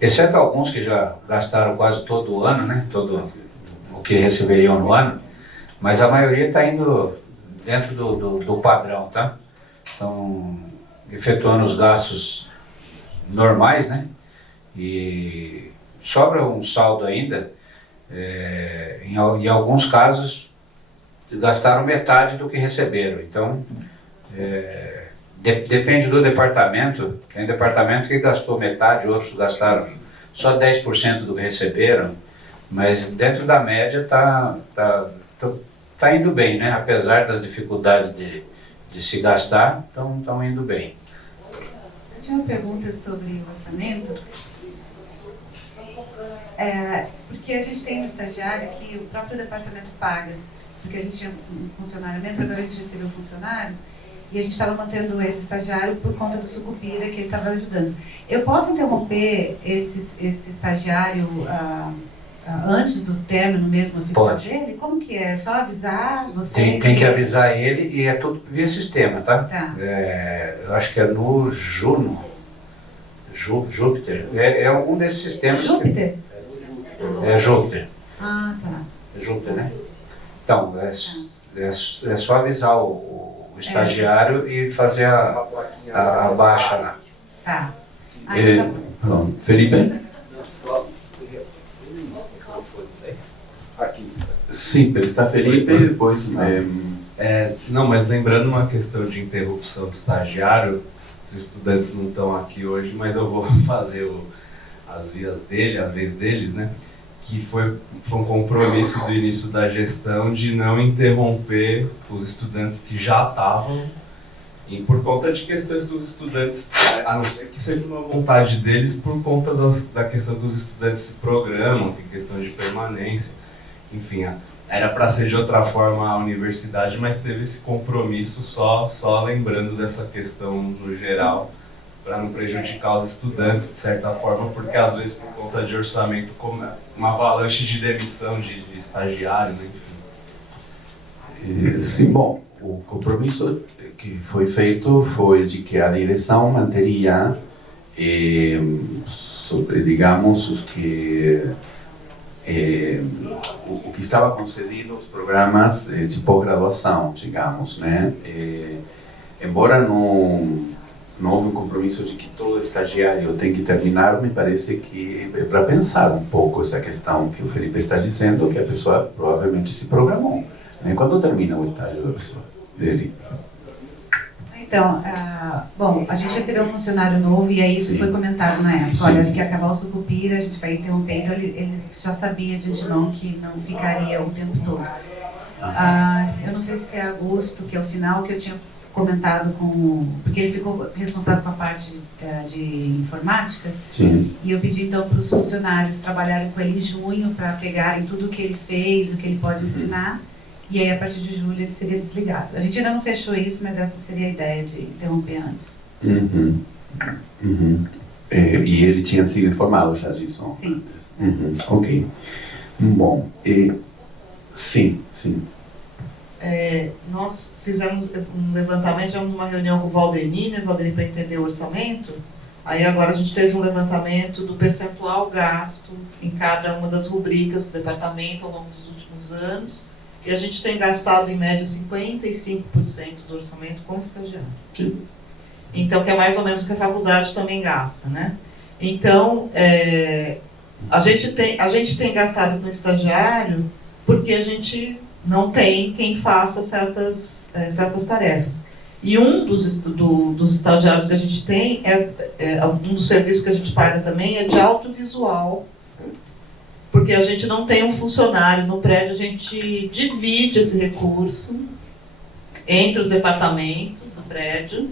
exceto alguns que já gastaram quase todo o ano, né? Todo o que receberiam no ano, mas a maioria está indo dentro do padrão, tá? Estão efetuando os gastos normais, né? E sobra um saldo ainda. Em alguns casos gastaram metade do que receberam. Então depende do departamento. Tem departamento que gastou metade, outros gastaram só 10% do que receberam, mas dentro da média tá indo bem, né? Apesar das dificuldades de se gastar, estão indo bem. Eu tinha uma pergunta sobre o orçamento. Porque a gente tem um estagiário que o próprio departamento paga, porque a gente tinha um funcionário menos, agora a gente recebeu um funcionário, e a gente estava mantendo esse estagiário por conta do Sucupira, que ele estava ajudando. Eu posso interromper esse estagiário antes do término mesmo oficial dele? Como que é? É só avisar você? Tem que avisar ele, e é tudo via sistema, tá? Eu acho que é no Juno. Júpiter. É algum desses sistemas. Júpiter? É Júpiter. Ah, tá. É Júpiter, né? Então, é só avisar o estagiário e fazer a baixa lá. Tá. Pronto. Felipe? Sim, está Felipe, depois... Não, mas lembrando uma questão de interrupção do estagiário, os estudantes não estão aqui hoje, mas eu vou fazer as vez deles, né? Que foi um compromisso do início da gestão de não interromper os estudantes que já estavam, e por conta de questões que os estudantes, a não ser que seja uma vontade deles, por conta da questão que os estudantes se programam, tem questão de permanência, enfim, era para ser de outra forma a universidade, mas teve esse compromisso só lembrando dessa questão no geral, para não prejudicar os estudantes de certa forma, porque às vezes por conta de orçamento, como uma avalanche de demissão de estagiário, né? Enfim. Sim, bom, o compromisso que foi feito foi de que a direção manteria sobre, digamos, o que estava concedido aos programas de pós-graduação, digamos, né? Embora não houve um compromisso de que todo estagiário tem que terminar, me parece que é para pensar um pouco essa questão que o Felipe está dizendo, que a pessoa provavelmente se programou. Né? Quando termina o estágio da pessoa? Dele? Então, bom, a gente recebeu um funcionário novo e aí isso foi comentado na época. Olha, que ia acabar o Sucupira, a gente vai interromper, então eles já sabiam de antemão que não ficaria o tempo todo. Eu não sei se é agosto, que é o final, que eu tinha comentado porque ele ficou responsável com a parte de informática. Sim. E eu pedi então para os funcionários trabalharem com ele em junho para pegarem tudo o que ele fez, o que ele pode ensinar, e aí a partir de julho ele seria desligado. A gente ainda não fechou isso, mas essa seria a ideia de interromper antes. Uhum. Uhum. E ele tinha sido informado já disso? Sim. Uhum. Ok. Bom, sim. nós fizemos um levantamento, tivemos uma reunião com o Valdeni, né, Valdeni, para entender o orçamento. Aí agora a gente fez um levantamento do percentual gasto em cada uma das rubricas do departamento ao longo dos últimos anos. E a gente tem gastado em média 55% do orçamento com estagiário. Então, que é mais ou menos o que a faculdade também gasta, né? Então, a gente tem gastado com estagiário porque a gente não tem quem faça certas tarefas. E um dos estagiários que a gente tem, um dos serviços que a gente paga também é de audiovisual, porque a gente não tem um funcionário no prédio, a gente divide esse recurso entre os departamentos no prédio.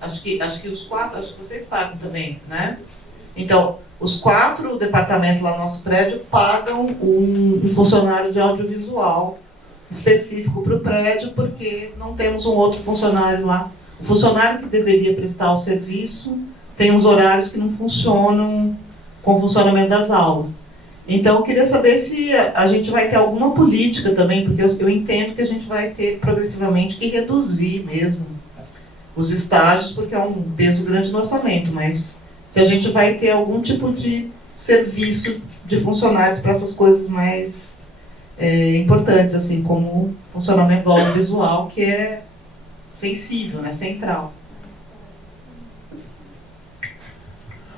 Acho que os 4, acho que vocês pagam também, né? Então, os 4 departamentos lá no nosso prédio pagam um funcionário de audiovisual específico para o prédio, porque não temos um outro funcionário lá. O funcionário que deveria prestar o serviço tem uns horários que não funcionam com o funcionamento das aulas. Então, eu queria saber se a gente vai ter alguma política também, porque eu entendo que a gente vai ter progressivamente que reduzir mesmo os estágios, porque é um peso grande no orçamento, mas se a gente vai ter algum tipo de serviço de funcionários para essas coisas mais importantes, assim, como o funcionamento do audiovisual, que é sensível, né, central.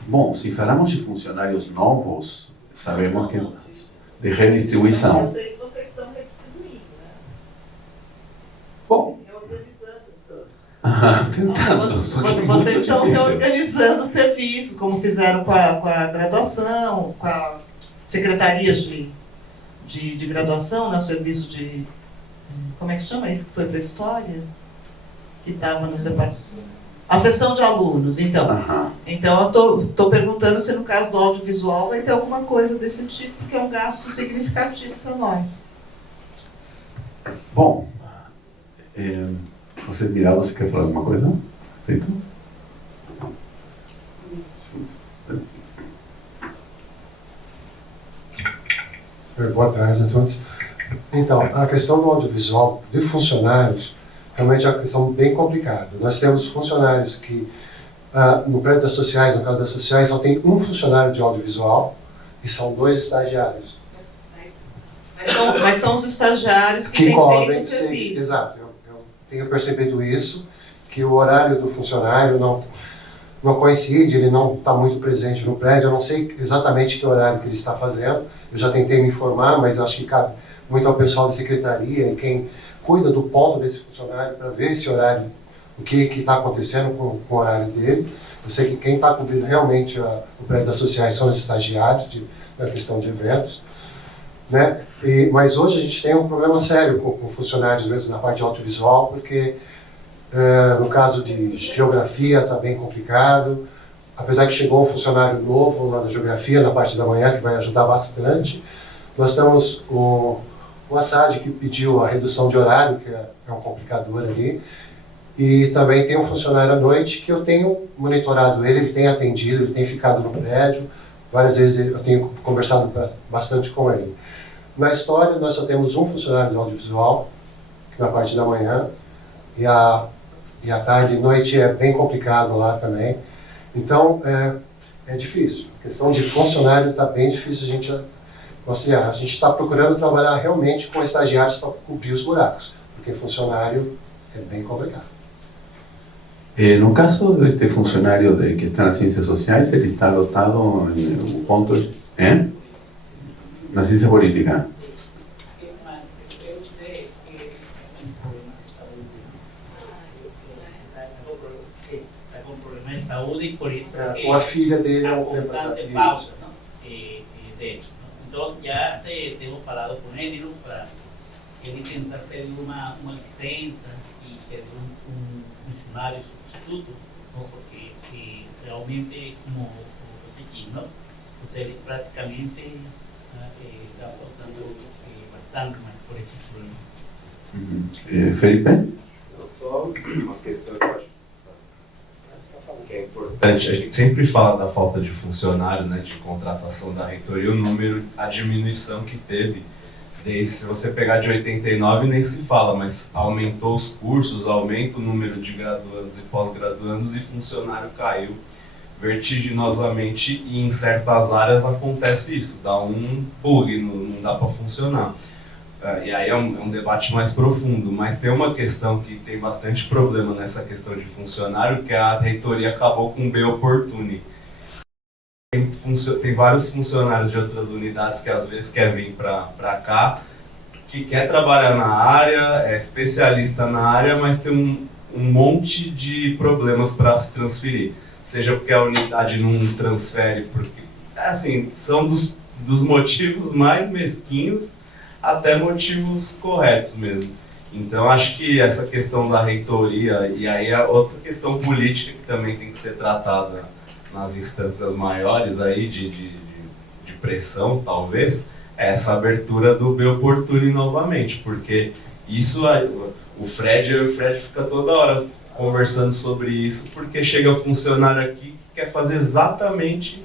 Bom, se falamos de funcionários novos, sabemos que de redistribuição. Eu sei que vocês estão redistribuindo, né? Bom. Tentando. Vocês estão reorganizando serviços, como fizeram com a graduação, com a secretarias de graduação, né, o serviço de... Como é que chama isso que foi para a história? Que estava nos departamentos. A seção de alunos, então. Então, eu estou perguntando se no caso do audiovisual vai ter alguma coisa desse tipo, porque é um gasto significativo para nós. Bom, você, Miraldo, você quer falar alguma coisa? Feito? Boa tarde a todos. Então, a questão do audiovisual de funcionários realmente é uma questão bem complicada. Nós temos funcionários que, no prédio das sociais, no caso das sociais, só tem um funcionário de audiovisual e são 2 estagiários. Mas são os estagiários que têm feito o serviço. Exato. Eu tenho percebido isso, que o horário do funcionário não coincide, ele não está muito presente no prédio. Eu não sei exatamente que horário que ele está fazendo. Eu já tentei me informar, mas acho que cabe muito ao pessoal da secretaria e quem cuida do ponto desse funcionário para ver esse horário, o que está acontecendo com o horário dele. Eu sei que quem está cobrindo realmente o prédio das sociais são os estagiários na questão de eventos, né? Mas hoje a gente tem um problema sério com funcionários mesmo na parte audiovisual, porque no caso de geografia está bem complicado, apesar que chegou um funcionário novo lá na geografia, na parte da manhã, que vai ajudar bastante. Nós temos o Assad, que pediu a redução de horário, que é um complicador ali, e também tem um funcionário à noite que eu tenho monitorado ele tem atendido, ele tem ficado no prédio, várias vezes eu tenho conversado bastante com ele. Na história, nós só temos um funcionário de audiovisual, na parte da manhã, e à tarde e noite é bem complicado lá também. Então, é difícil. A questão de funcionário está bem difícil a gente auxiliar. A gente está procurando trabalhar realmente com estagiários para cobrir os buracos, porque funcionário é bem complicado. No caso deste funcionário que está nas ciências sociais, ele está dotado em pontos na ciência política. Saúde y por eso com a filha dele há um tempo constante pausa, ¿no? Dele, ¿no? Entonces ya hemos hablado con él, ¿no? Para él intentar pedir una licencia y pedir un funcionario sustituto, ¿no? Porque realmente, como você diz, ¿no? Usted prácticamente está faltando bastante más por esse problema. Felipe? Só uma questão que eu acho que é importante. A gente sempre fala da falta de funcionário, né, de contratação da reitoria, a diminuição que teve Se você pegar de 89, nem se fala, mas aumentou os cursos, aumenta o número de graduandos e pós-graduandos e funcionário caiu vertiginosamente, e em certas áreas acontece isso, dá um bug, não dá para funcionar. E aí é um debate mais profundo, mas tem uma questão que tem bastante problema nessa questão de funcionário, que a reitoria acabou com o B-Opportunity. Tem vários funcionários de outras unidades que às vezes quer vir para cá, que quer trabalhar na área, é especialista na área, mas tem um monte de problemas para se transferir. Seja porque a unidade não transfere, porque assim, são dos motivos mais mesquinhos até motivos corretos mesmo. Então acho que essa questão da reitoria, e aí a outra questão política que também tem que ser tratada nas instâncias maiores aí de pressão, talvez, é essa abertura do B-Opportunity novamente, porque isso, o Fred fica toda hora conversando sobre isso, porque chega funcionário aqui que quer fazer exatamente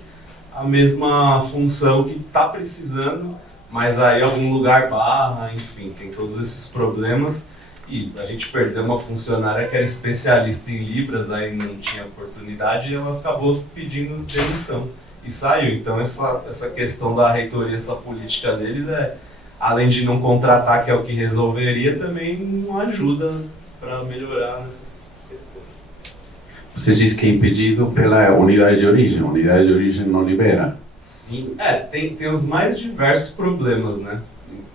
a mesma função que está precisando, mas aí algum lugar barra, enfim, tem todos esses problemas. E a gente perdeu uma funcionária que era especialista em Libras, aí não tinha oportunidade, e ela acabou pedindo demissão e saiu. Então essa questão da reitoria, essa política deles, além de não contratar, que é o que resolveria, também não ajuda para melhorar essas questões. Você diz que é impedido pela unidade de origem. A unidade de origem não libera. Sim, tem os mais diversos problemas, né?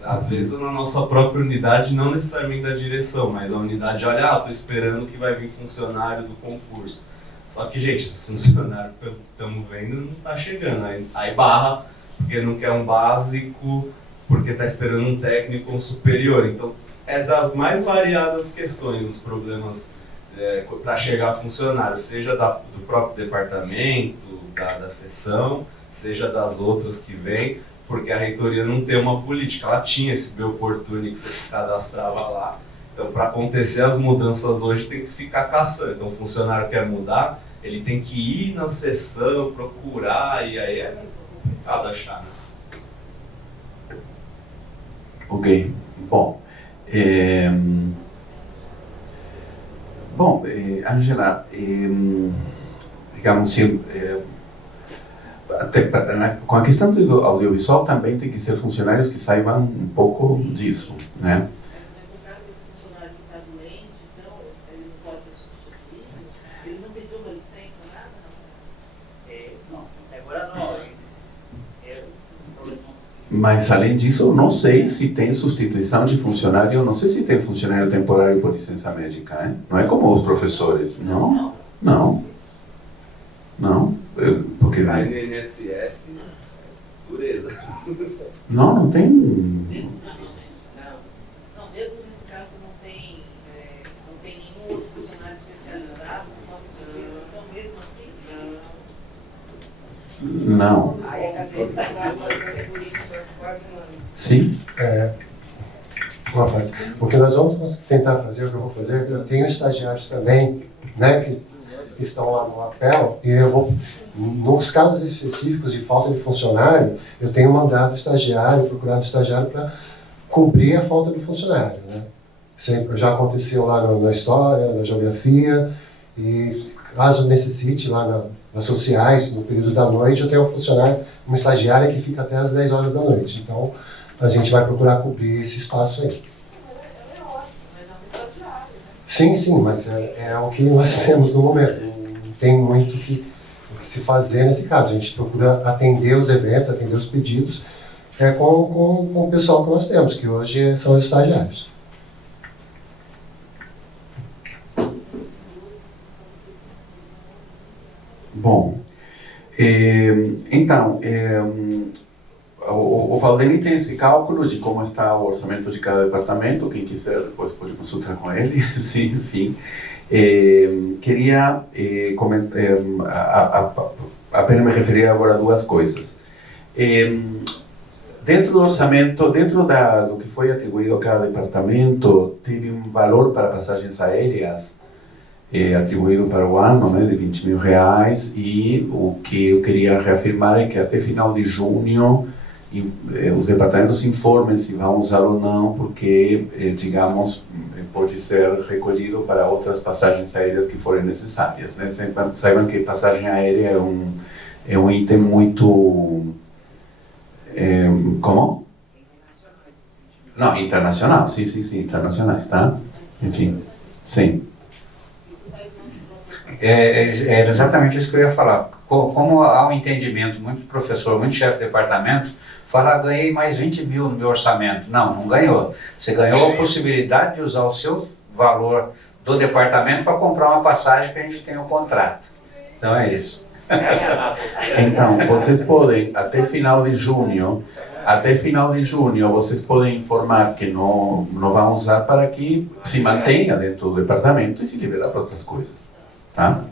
Às vezes na nossa própria unidade, não necessariamente da direção, mas a unidade olha, tô esperando que vai vir funcionário do concurso. Só que, gente, esses funcionários que estamos vendo não tá chegando. Aí barra, porque não quer um básico, porque tá esperando um técnico ou um superior. Então, é das mais variadas questões, os problemas para chegar funcionário, seja do próprio departamento, da seção, seja das outras que vêm, porque a reitoria não tem uma política. Ela tinha esse B-Opportunity que você se cadastrava lá. Então, para acontecer as mudanças hoje, tem que ficar caçando. Então, o funcionário quer mudar, ele tem que ir na seção, procurar, e aí é complicado achar, né? Ok. Bom, Angela, digamos assim, com a questão do audiovisual também tem que ser funcionários que saibam um pouco disso, né? Mas, além disso, eu não sei se tem substituição de funcionário, eu não sei se tem funcionário temporário por licença médica, hein? Não é como os professores, não? Não. Não? Porque... Na INSS, dureza. Não tem... Não, mesmo nesse caso não tem nenhum outro funcionário especializado, então mesmo assim? Não. Sim. O que nós vamos tentar fazer, o que eu vou fazer, eu tenho estagiários também, né, que estão lá no APEL, e eu vou, nos casos específicos de falta de funcionário, eu tenho mandado estagiário, procurado estagiário para cobrir a falta de funcionário, né. Já aconteceu lá na história, na geografia, e caso necessite lá nas sociais, no período da noite, eu tenho um funcionário, uma estagiária que fica até às 10 horas da noite. Então, a gente vai procurar cobrir esse espaço aí. Sim, mas é o que nós temos no momento. Não tem muito o que se fazer nesse caso. A gente procura atender os eventos, atender os pedidos com o pessoal que nós temos, que hoje são os estagiários. Bom, então, o Valdemir tem esse cálculo de como está o orçamento de cada departamento. Quem quiser depois pode consultar com ele. Sim, enfim. Queria apenas me referir agora a duas coisas. Dentro do orçamento, dentro do que foi atribuído a cada departamento, teve um valor para passagens aéreas atribuído para o ano, né, de R$20 mil, e o que eu queria reafirmar é que até final de junho os departamentos informem se vão usar ou não, porque, digamos, pode ser recolhido para outras passagens aéreas que forem necessárias, né? Saibam que passagem aérea é um item muito... como? Não, internacional, sim, internacionais, tá? Enfim, sim. É exatamente isso que eu ia falar. Como há um entendimento, muito professor, muito chefe de departamento, fala, ganhei mais 20 mil no meu orçamento. Não ganhou. Você ganhou a possibilidade de usar o seu valor do departamento para comprar uma passagem que a gente tem um contrato. Então é isso. Então, vocês podem, até final de junho, vocês podem informar que não vão usar para que se mantenha dentro do departamento e se liberar para outras coisas. Tá?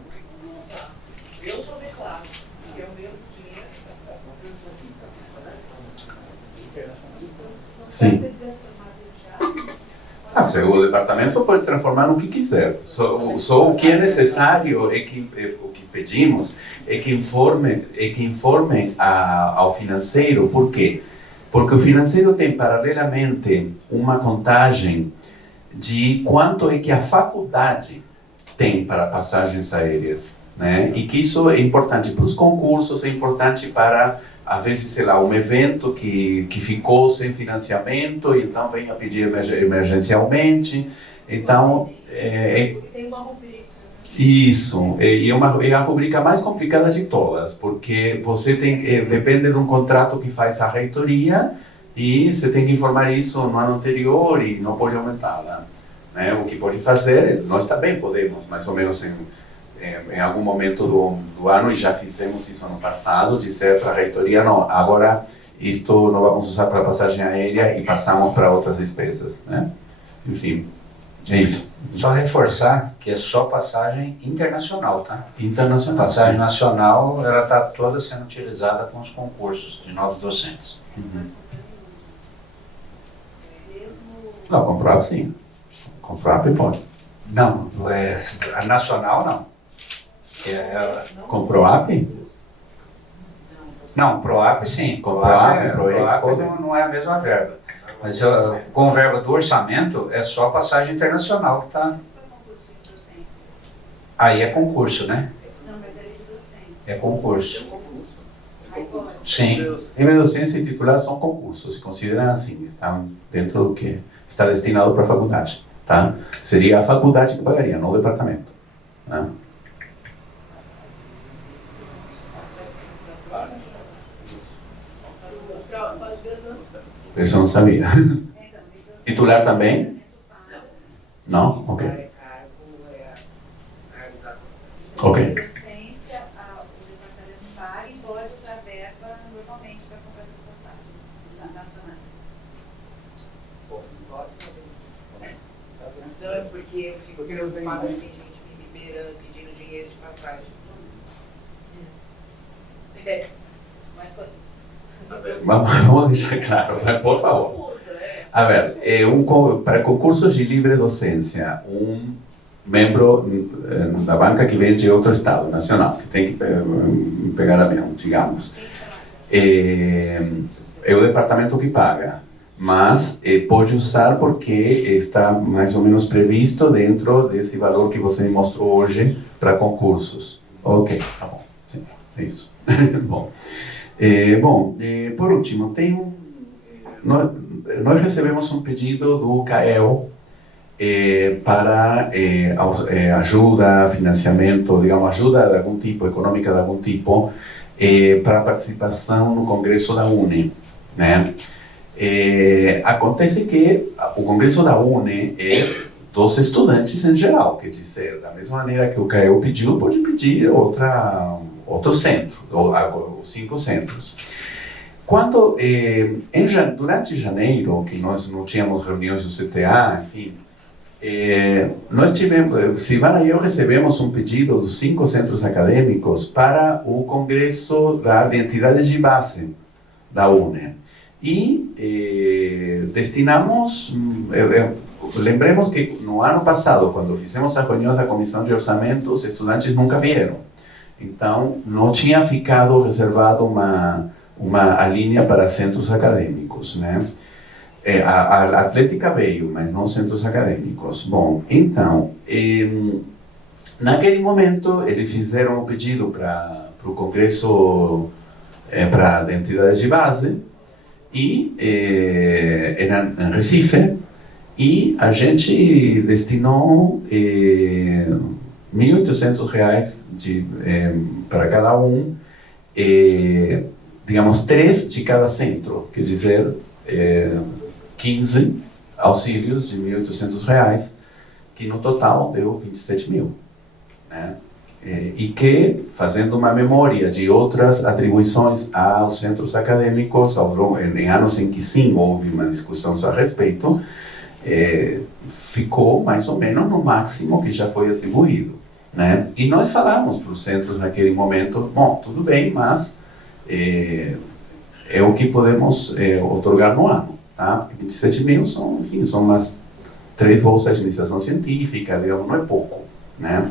Sim. O departamento pode transformar no que quiser. Só o que é necessário é que o que pedimos é que informem ao financeiro. Por quê? Porque o financeiro tem paralelamente uma contagem de quanto é que a faculdade tem para passagens aéreas, né? E que isso é importante para os concursos, é importante para, às vezes, sei lá, um evento que ficou sem financiamento e então vem a pedir emergencialmente. Então, Tem uma rubrica. Isso, é a rubrica mais complicada de todas, porque você tem, depende de um contrato que faz a reitoria e você tem que informar isso no ano anterior e não pode aumentá-la, né? O que pode fazer, nós também podemos, mais ou menos em algum momento do ano, e já fizemos isso ano passado, dizer para a reitoria, não, agora isto não vamos usar para passagem aérea e passamos para outras despesas, né? Enfim, é isso. Só reforçar que é só passagem internacional, tá? Internacional. Passagem nacional, ela está toda sendo utilizada com os concursos de novos docentes. Não, com PROAP sim. Com PROAP pode. Não, a nacional não. Com PROAP? Não, PROAP sim. Com PROAP, PROAP não é a mesma verba. Mas com verba do orçamento é só passagem internacional que está. Aí é concurso, né? É concurso. Sim. Em docência e titular são concursos, se consideram assim, estão dentro do que está destinado para a faculdade, tá? Seria a faculdade que pagaria, não o departamento, né? Isso eu não sabia. Titular também? Não? Ok. Ok. Não, é porque eu fico preocupada, tem gente me liberando, pedindo dinheiro de passagem. Vamos deixar claro, por favor. A ver, para concursos de livre docência, um membro da banca que vem de outro estado nacional, que tem que pegar avião, digamos, é o departamento que paga, mas pode usar porque está mais ou menos previsto dentro desse valor que você me mostrou hoje para concursos. Ok, tá bom, sim, é isso. Bom. Por último, nós recebemos um pedido do CAEL para ajuda, financiamento, digamos, ajuda de algum tipo, econômica de algum tipo, para participação no Congresso da UNE, né? Acontece que o Congresso da UNE é dos estudantes em geral, quer dizer, da mesma maneira que o CAEL pediu, pode pedir outro centro, ou 5 centros. Quando, durante janeiro, que nós não tínhamos reuniões do CTA, enfim, nós tivemos, Silvana e eu recebemos um pedido dos 5 centros acadêmicos para o Congresso de Entidades de Base da UNE. E destinamos, lembremos que no ano passado, quando fizemos a reunião da Comissão de Orçamento, os estudantes nunca vieram. Então, não tinha ficado reservado a linha para centros acadêmicos, né? A Atlética veio, mas não centros acadêmicos. Bom, então, naquele momento, eles fizeram o pedido para o Congresso para a entidade de base, e era em Recife, e a gente destinou R$1.800 para cada um, digamos, 3 de cada centro, quer dizer, 15 auxílios de R$1.800, que no total deu 27 mil. Né? E que, fazendo uma memória de outras atribuições aos centros acadêmicos, em anos em que sim houve uma discussão a respeito, ficou mais ou menos no máximo que já foi atribuído. Né? E nós falamos para os centros naquele momento, bom, tudo bem, mas é o que podemos otorgar no ano. Tá? Porque 27 mil são, enfim, são umas 3 bolsas de iniciação científica, digamos, não é pouco. Né?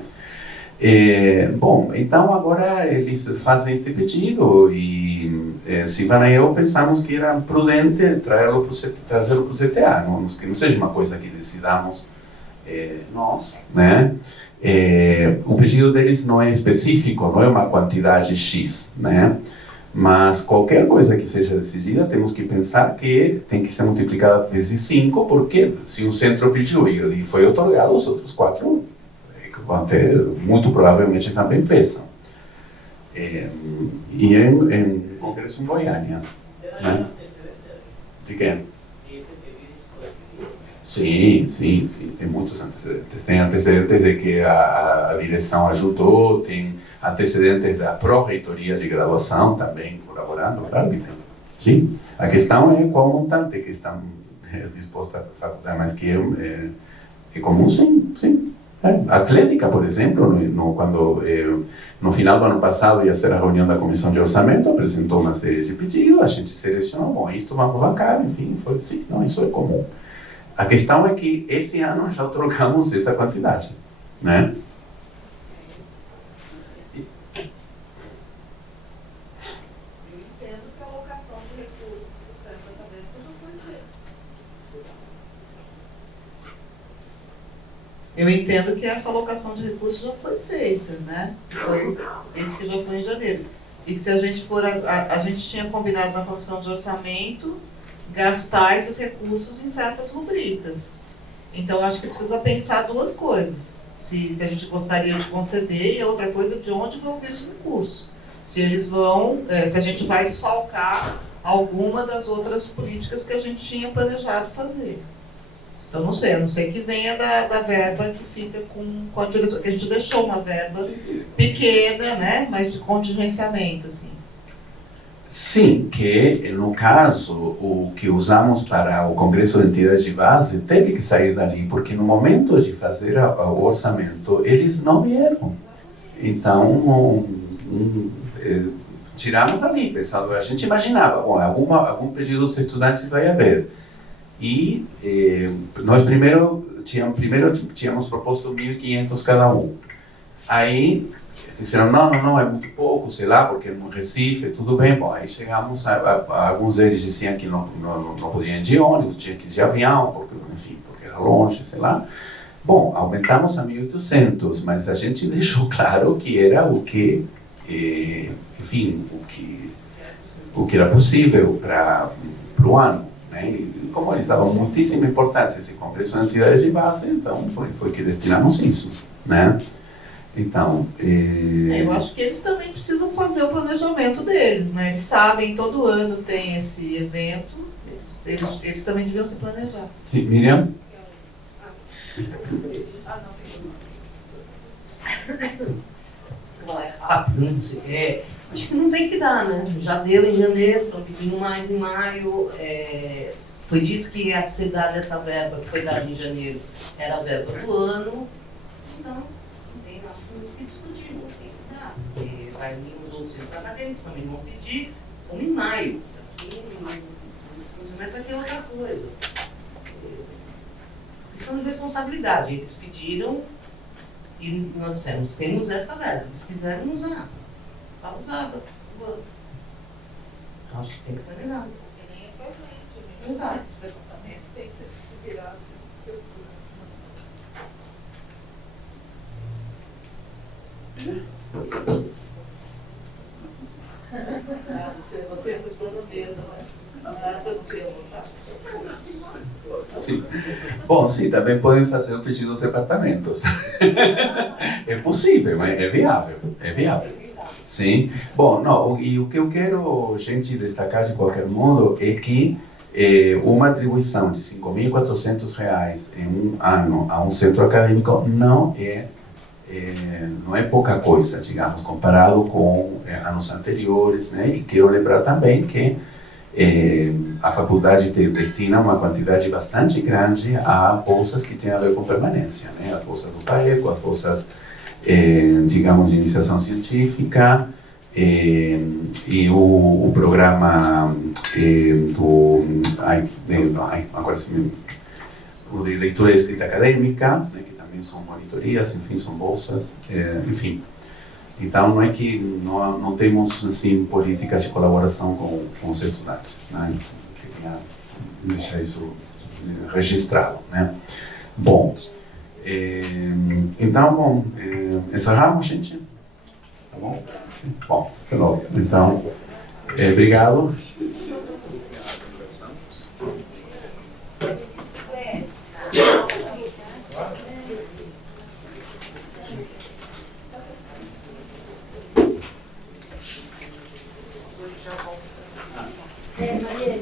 Bom, então agora eles fazem este pedido e Silvana e eu pensamos que era prudente trazê-lo para o CTA, que não seja uma coisa que decidamos nós, né? O pedido deles não é específico, não é uma quantidade X, né? Mas qualquer coisa que seja decidida, temos que pensar que tem que ser multiplicada vezes 5, porque se um centro pediu e foi otorgado, os outros 4 vão ter, muito provavelmente também pensam. E em Congresso em Goiânia. Né? De quem? Sim, tem muitos antecedentes. Tem antecedentes de que a direção ajudou, tem antecedentes da pró-reitoria de graduação também colaborando, claro que tem. Sim, a questão é qual montante que estão dispostos a facultar, mas que é comum, sim. A Atlética, por exemplo, quando no final do ano passado ia ser a reunião da comissão de orçamento, apresentou uma série de pedidos, a gente selecionou, bom, isto vamos bancar, enfim, foi sim, não, isso é comum. A questão é que esse ano já trocamos essa quantidade, né? Eu entendo que essa alocação de recursos já foi feita, né? Foi esse que já foi em janeiro. E que se a gente for, a gente tinha combinado na comissão de orçamento gastar esses recursos em certas rubricas. Então, acho que precisa pensar 2 coisas. Se a gente gostaria de conceder, e outra coisa, de onde vão vir os recursos. Se eles vão, se a gente vai desfalcar alguma das outras políticas que a gente tinha planejado fazer. Então, não sei, a não ser que venha da verba que fica com a diretoria, que a gente deixou uma verba pequena, né, mas de contingenciamento, assim. Sim, que no caso, o que usamos para o Congresso de Entidades de Base teve que sair dali, porque no momento de fazer o orçamento, eles não vieram. Então, tiramos dali, pensando, a gente imaginava, bom, algum pedido dos estudantes vai haver. E nós primeiro tínhamos proposto 1.500 cada um. Aí disseram, não, é muito pouco, sei lá, porque no Recife, tudo bem. Bom, aí chegamos, alguns deles diziam que não podiam ir de ônibus, tinha que ir de avião, porque era longe, sei lá. Bom, aumentamos a 1.800, mas a gente deixou claro que era o que, enfim, o que era possível para o ano. Né? E como eles davam muitíssima importância a esse Congresso de Entidades de Base, então foi que destinamos isso, né? Então, eu acho que eles também precisam fazer o planejamento deles, né? Eles sabem, todo ano tem esse evento, eles também deviam se planejar. Sim, Miriam? Rápido, acho que não tem que dar, né? Já deu em janeiro, estão pedindo mais em maio. Foi dito que a ser dada essa verba que foi dada em janeiro era a verba do ano. Então, não tem muito o que discutir, não tem que dar. Porque vai vir os outros centros acadêmicos também vão pedir, como em maio. Aqui no semestre vai ter outra coisa. Questão de responsabilidade. Eles pediram e nós dissemos, temos essa verba. Eles quiseram usar. Está usada. Acho que tem que ser ligado. Exato. Você é muito planejada, né? Todo dia votar. Sim. Bom, sim, também podem fazer o pedido dos departamentos. É possível, mas é viável. É viável. Sim. Bom, não, e o que eu quero, gente, destacar de qualquer modo é que uma atribuição de R$ 5.400 em um ano a um centro acadêmico não é pouca coisa, digamos, comparado com anos anteriores, né? E quero lembrar também que a faculdade destina uma quantidade bastante grande a bolsas que têm a ver com permanência, né? As bolsas do PAECO, as bolsas, digamos, de iniciação científica, e o programa agora o de leitura e escrita acadêmica, né? Que também são monitorias, enfim, são bolsas, enfim. Então, não é que não temos assim, políticas de colaboração com os estudantes, né? Queria deixar isso registrado, né? Bom, então, encerramos, gente? Tá bom? Bom, então, obrigado. Maria.